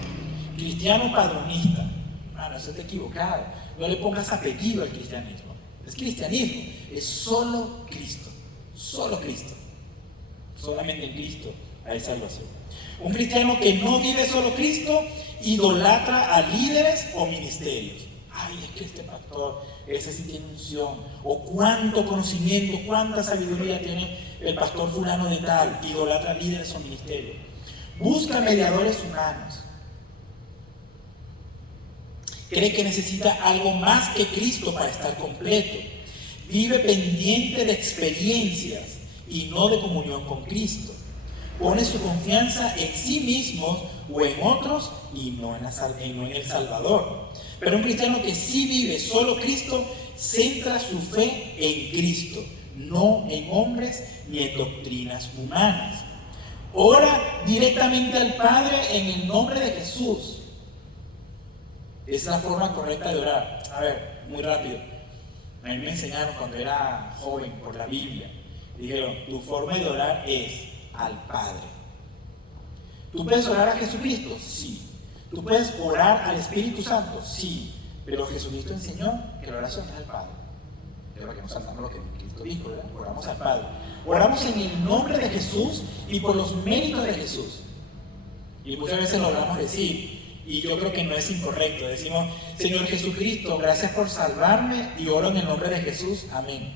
Cristiano padronista. Hermano, eso está equivocado. No le pongas apellido al cristianismo. es cristianismo, es solo Cristo, solo Cristo. Solamente en Cristo hay salvación. Un cristiano que no vive solo Cristo idolatra a líderes o ministerios. Ay, es que este pastor, ese sí tiene unción. O cuánto conocimiento, cuánta sabiduría tiene el pastor fulano de tal. Idolatra a líderes o ministerios. Busca mediadores humanos. Cree que necesita algo más que Cristo para estar completo. Vive pendiente de experiencias y no de comunión con Cristo. Pone su confianza en sí mismo o en otros y no en el Salvador. Pero un cristiano que sí vive solo Cristo centra su fe en Cristo, no en hombres ni en doctrinas humanas. Ora directamente al Padre en el nombre de Jesús. Es la forma correcta de orar. A ver, muy rápido. A mí me enseñaron cuando era joven por la Biblia. Dijeron, tu forma de orar es al Padre. ¿Tú puedes orar a Jesucristo? Sí. ¿Tú puedes orar al Espíritu Santo? Sí. Pero Jesucristo enseñó que la oración es al Padre. Pero que no saltamos lo que Cristo dijo, ¿verdad? Oramos al Padre. Oramos en el nombre de Jesús y por los méritos de Jesús. Y muchas veces lo logramos decir. Y yo creo que no es incorrecto. Decimos, Señor Jesucristo, gracias por salvarme y oro en el nombre de Jesús. Amén.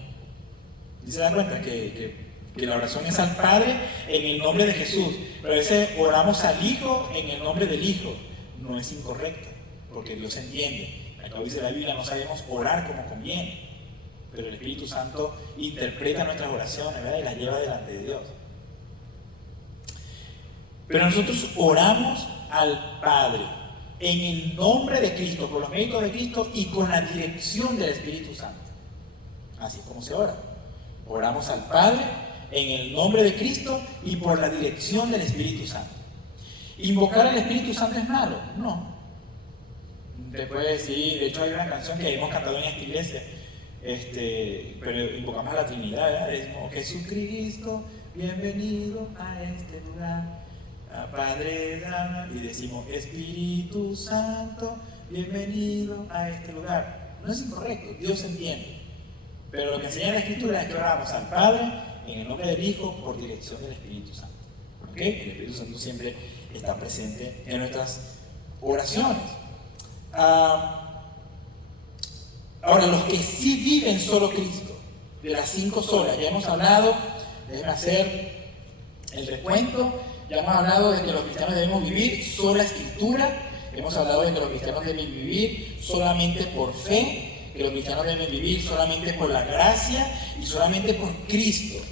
¿Y se dan cuenta que la oración es al Padre en el nombre de Jesús? Pero a veces oramos al Hijo en el nombre del Hijo. No es incorrecto, porque Dios entiende. Acá dice la Biblia, no sabemos orar como conviene. Pero el Espíritu Santo interpreta nuestras oraciones, ¿verdad? Y las lleva delante de Dios. Pero nosotros oramos al Padre en el nombre de Cristo, por los méritos de Cristo y con la dirección del Espíritu Santo. Así es como se ora. Oramos al Padre en el nombre de Cristo y por la dirección del Espíritu Santo. ¿Invocar al Espíritu Santo es malo? No. Te puede decir, de hecho hay una canción que hemos cantado en esta iglesia, pero invocamos a la Trinidad, ¿verdad? Decimos, Jesucristo, bienvenido a este lugar. Padre, y decimos, Espíritu Santo, bienvenido a este lugar. No es incorrecto, Dios entiende. Pero lo que enseña la Escritura es que oramos al Padre en el nombre del Hijo por dirección del Espíritu Santo. ¿Okay? El Espíritu Santo siempre está presente en nuestras oraciones. Ahora, los que sí viven solo Cristo, de las 5 solas, ya hemos hablado, déjenme hacer el recuento. Ya hemos hablado de que los cristianos debemos vivir sola Escritura. Hemos hablado de que los cristianos deben vivir solamente por fe, que los cristianos deben vivir solamente por la gracia y solamente por Cristo.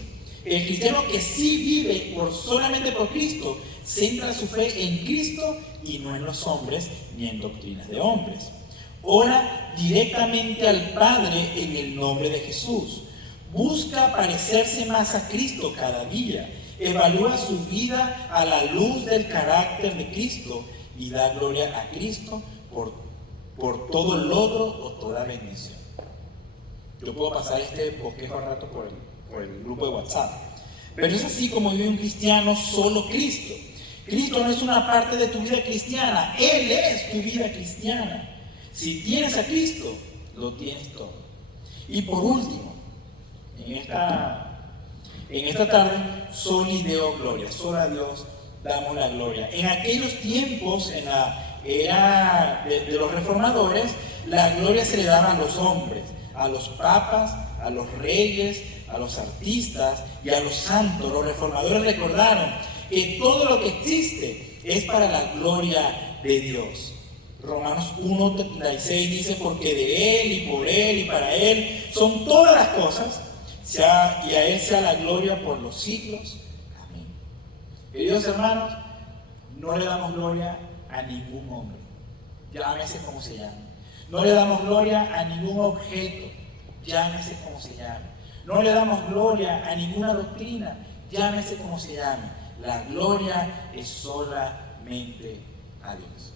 El cristiano que sí vive solamente por Cristo centra su fe en Cristo y no en los hombres ni en doctrinas de hombres. Ora directamente al Padre en el nombre de Jesús. Busca parecerse más a Cristo cada día. Evalúa su vida a la luz del carácter de Cristo y da gloria a Cristo por todo logro o toda bendición. Yo puedo pasar este bosquejo al rato por el grupo de WhatsApp. Pero es así como vive un cristiano solo Cristo. Cristo no es una parte de tu vida cristiana, Él es tu vida cristiana. Si tienes a Cristo, lo tienes todo. Y por último, en esta tarde, solo y deo gloria, solo a Dios damos la gloria. En aquellos tiempos, en la era de los reformadores, la gloria se le daba a los hombres, a los papas, a los reyes, a los artistas y a los santos. Los reformadores recordaron que todo lo que existe es para la gloria de Dios. Romanos 1:36 dice, porque de Él y por Él y para Él son todas las cosas, y a Él sea la gloria por los siglos. Amén. Queridos hermanos, no le damos gloria a ningún hombre, llámese como se llame. No le damos gloria a ningún objeto, llámese como se llame. No le damos gloria a ninguna doctrina, llámese como se llame. La gloria es solamente a Dios.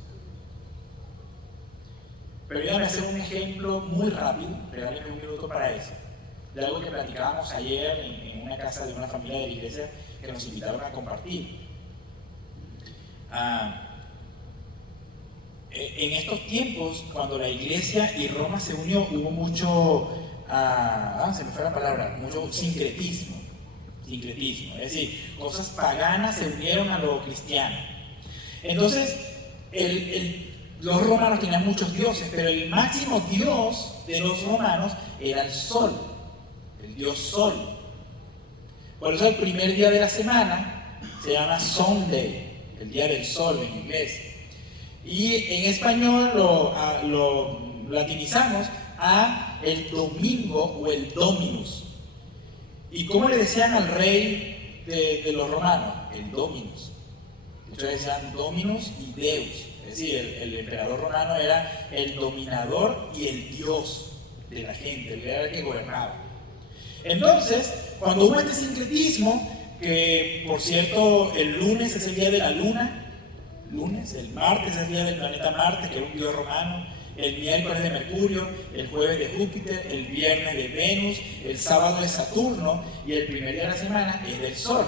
Pero déjame hacer un ejemplo muy rápido, regálenme un minuto para eso, de algo que platicábamos ayer en una casa de una familia de la iglesia que nos invitaron a compartir. En estos tiempos, cuando la iglesia y Roma se unió, hubo mucho se me fue la palabra, mucho sincretismo, es decir, cosas paganas se unieron a lo cristiano. Entonces, los romanos tenían muchos dioses, pero el máximo dios de los romanos era el sol, el dios sol. Por eso el primer día de la semana se llama Sunday, el día del sol en inglés. Y en español lo latinizamos a el domingo o el Dominus. ¿Y cómo le decían al rey de los romanos? El Dominus. Entonces decían Dominus y Deus. Es decir, el emperador romano era el dominador y el dios de la gente, él era el que gobernaba. Entonces, cuando hubo este sincretismo, que por cierto el lunes es el día de la luna, el martes es el día del planeta Marte, que era un dios romano, el miércoles de Mercurio, el jueves de Júpiter, el viernes de Venus, el sábado de Saturno y el primer día de la semana es del Sol.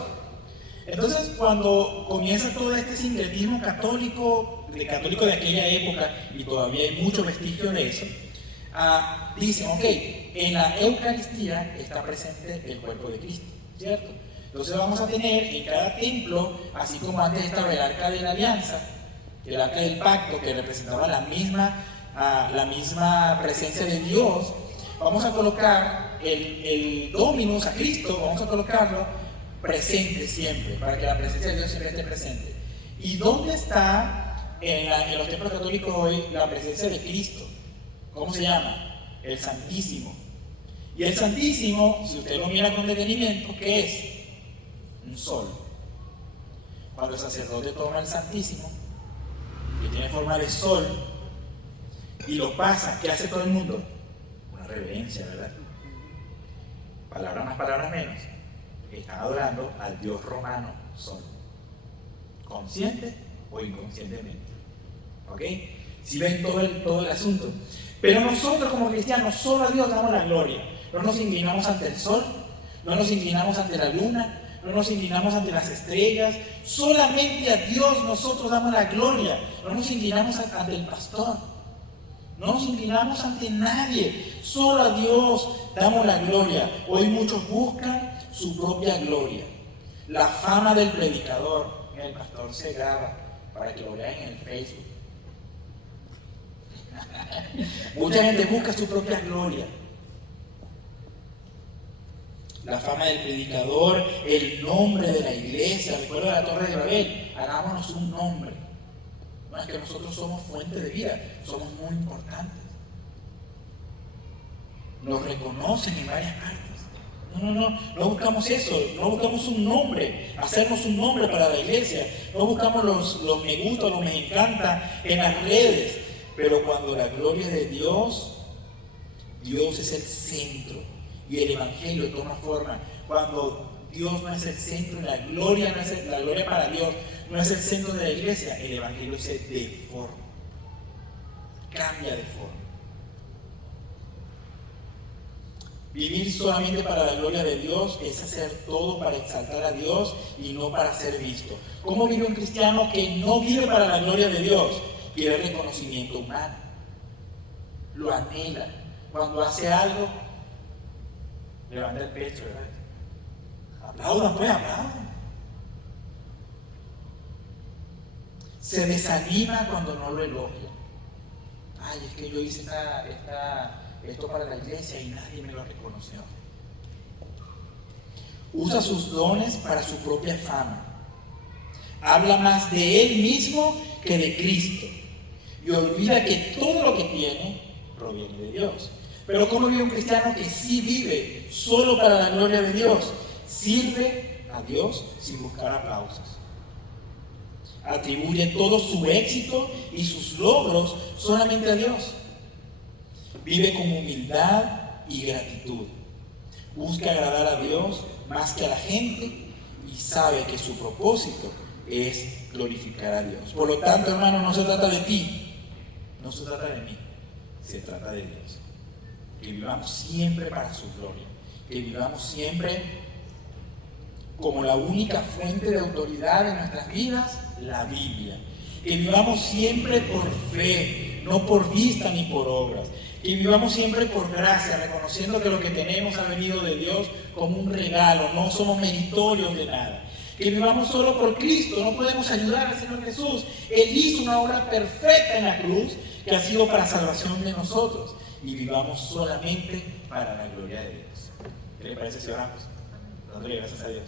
Entonces, cuando comienza todo este sincretismo católico de aquella época, y todavía hay mucho vestigio de eso, dicen, ok, en la Eucaristía está presente el cuerpo de Cristo, ¿cierto? Entonces vamos a tener en cada templo, así como antes estaba el Arca de la Alianza, el Arca del Pacto, que representaba la misma presencia de Dios, vamos a colocar el Dominus, a Cristo, vamos a colocarlo presente siempre, para que la presencia de Dios siempre esté presente. ¿Y dónde está en los templos católicos hoy la presencia de Cristo? ¿Cómo se llama? El Santísimo. Y el Santísimo, si usted lo mira con detenimiento, ¿qué es? Un sol. Cuando el sacerdote toma el Santísimo, que tiene forma de sol, y lo pasa, ¿qué hace todo el mundo? Una reverencia, ¿verdad? Palabras más, palabras menos. Están adorando al dios romano Sol, consciente o inconscientemente. ¿Ok? Si ven todo el asunto. Pero nosotros como cristianos solo a Dios damos la gloria. No nos inclinamos ante el sol, no nos inclinamos ante la luna, no nos inclinamos ante las estrellas. Solamente a Dios nosotros damos la gloria. No nos inclinamos ante el pastor, no nos inclinamos ante nadie. Solo a Dios damos la gloria. Hoy muchos buscan su propia gloria, la fama del predicador. El pastor se graba para que lo vean en el Facebook. Mucha gente busca su propia gloria, la fama del predicador, el nombre de la iglesia. Recuerda la Torre de Babel, hagámonos un nombre. No es que nosotros somos fuente de vida, somos muy importantes, nos reconocen en varias partes. No buscamos eso, no buscamos un nombre, hacernos un nombre para la iglesia, no buscamos los me gusta, los me encanta en las redes, pero cuando la gloria es de Dios, Dios es el centro y el evangelio toma forma. Cuando Dios no es el centro, la gloria para Dios no es el centro de la iglesia, el evangelio se deforma, cambia de forma. Vivir solamente para la gloria de Dios es hacer todo para exaltar a Dios y no para ser visto. ¿Cómo vive un cristiano que no vive para la gloria de Dios? Quiere reconocimiento humano, lo anhela. Cuando hace algo, levanta el pecho, ¿verdad? Aplaudan, pues, aplaudan. Se desanima cuando no lo elogian. Ay, es que yo hice esto para la iglesia y nadie me lo reconoció. Usa sus dones para su propia fama. Habla más de él mismo que de Cristo. Y olvida que todo lo que tiene proviene de Dios. Pero ¿cómo vive un cristiano que sí vive solo para la gloria de Dios? Sirve a Dios sin buscar aplausos. Atribuye todo su éxito y sus logros solamente a Dios. Vive con humildad y gratitud. Busca agradar a Dios más que a la gente y sabe que su propósito es glorificar a Dios. Por lo tanto, hermano, no se trata de ti, no se trata de mí, se trata de Dios. Que vivamos siempre para su gloria, que vivamos siempre como la única fuente de autoridad en nuestras vidas, la Biblia. Que vivamos siempre por fe, no por vista ni por obras. Que vivamos siempre por gracia, reconociendo que lo que tenemos ha venido de Dios como un regalo, no somos meritorios de nada. Que vivamos solo por Cristo, no podemos ayudar al Señor Jesús. Él hizo una obra perfecta en la cruz que ha sido para salvación de nosotros. Y vivamos solamente para la gloria de Dios. ¿Qué le parece si oramos? Dándole gracias a Dios.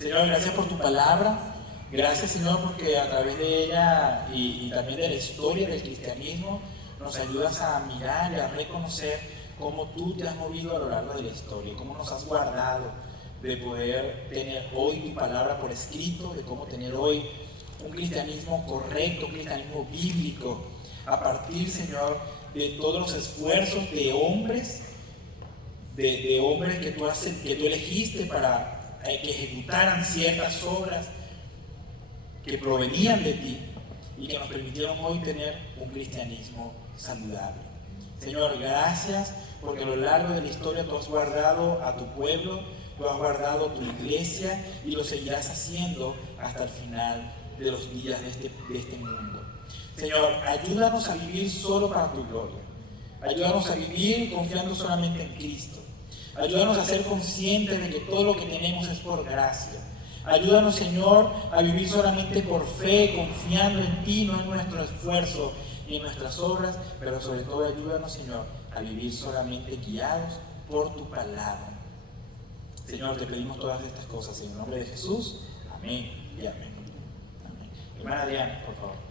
Señor, gracias por tu palabra. Gracias, Señor, porque a través de ella y también de la historia del cristianismo nos ayudas a mirar y a reconocer cómo tú te has movido a lo largo de la historia, cómo nos has guardado de poder tener hoy tu palabra por escrito, de cómo tener hoy un cristianismo correcto, un cristianismo bíblico, a partir, Señor, de todos los esfuerzos de hombres, de hombres que tú elegiste para que ejecutaran ciertas obras que provenían de ti y que nos permitieron hoy tener un cristianismo saludable. Señor, gracias porque a lo largo de la historia tú has guardado a tu pueblo, tú has guardado tu iglesia y lo seguirás haciendo hasta el final de los días de este mundo. Señor, ayúdanos a vivir solo para tu gloria. Ayúdanos a vivir confiando solamente en Cristo. Ayúdanos a ser conscientes de que todo lo que tenemos es por gracia. Ayúdanos, Señor, a vivir solamente por fe, confiando en ti, no en nuestro esfuerzo ni en nuestras obras, pero sobre todo ayúdanos, Señor, a vivir solamente guiados por tu palabra. Señor, te pedimos todas estas cosas en el nombre de Jesús. Amén y amén. Amén. Hermana Adriana, por favor.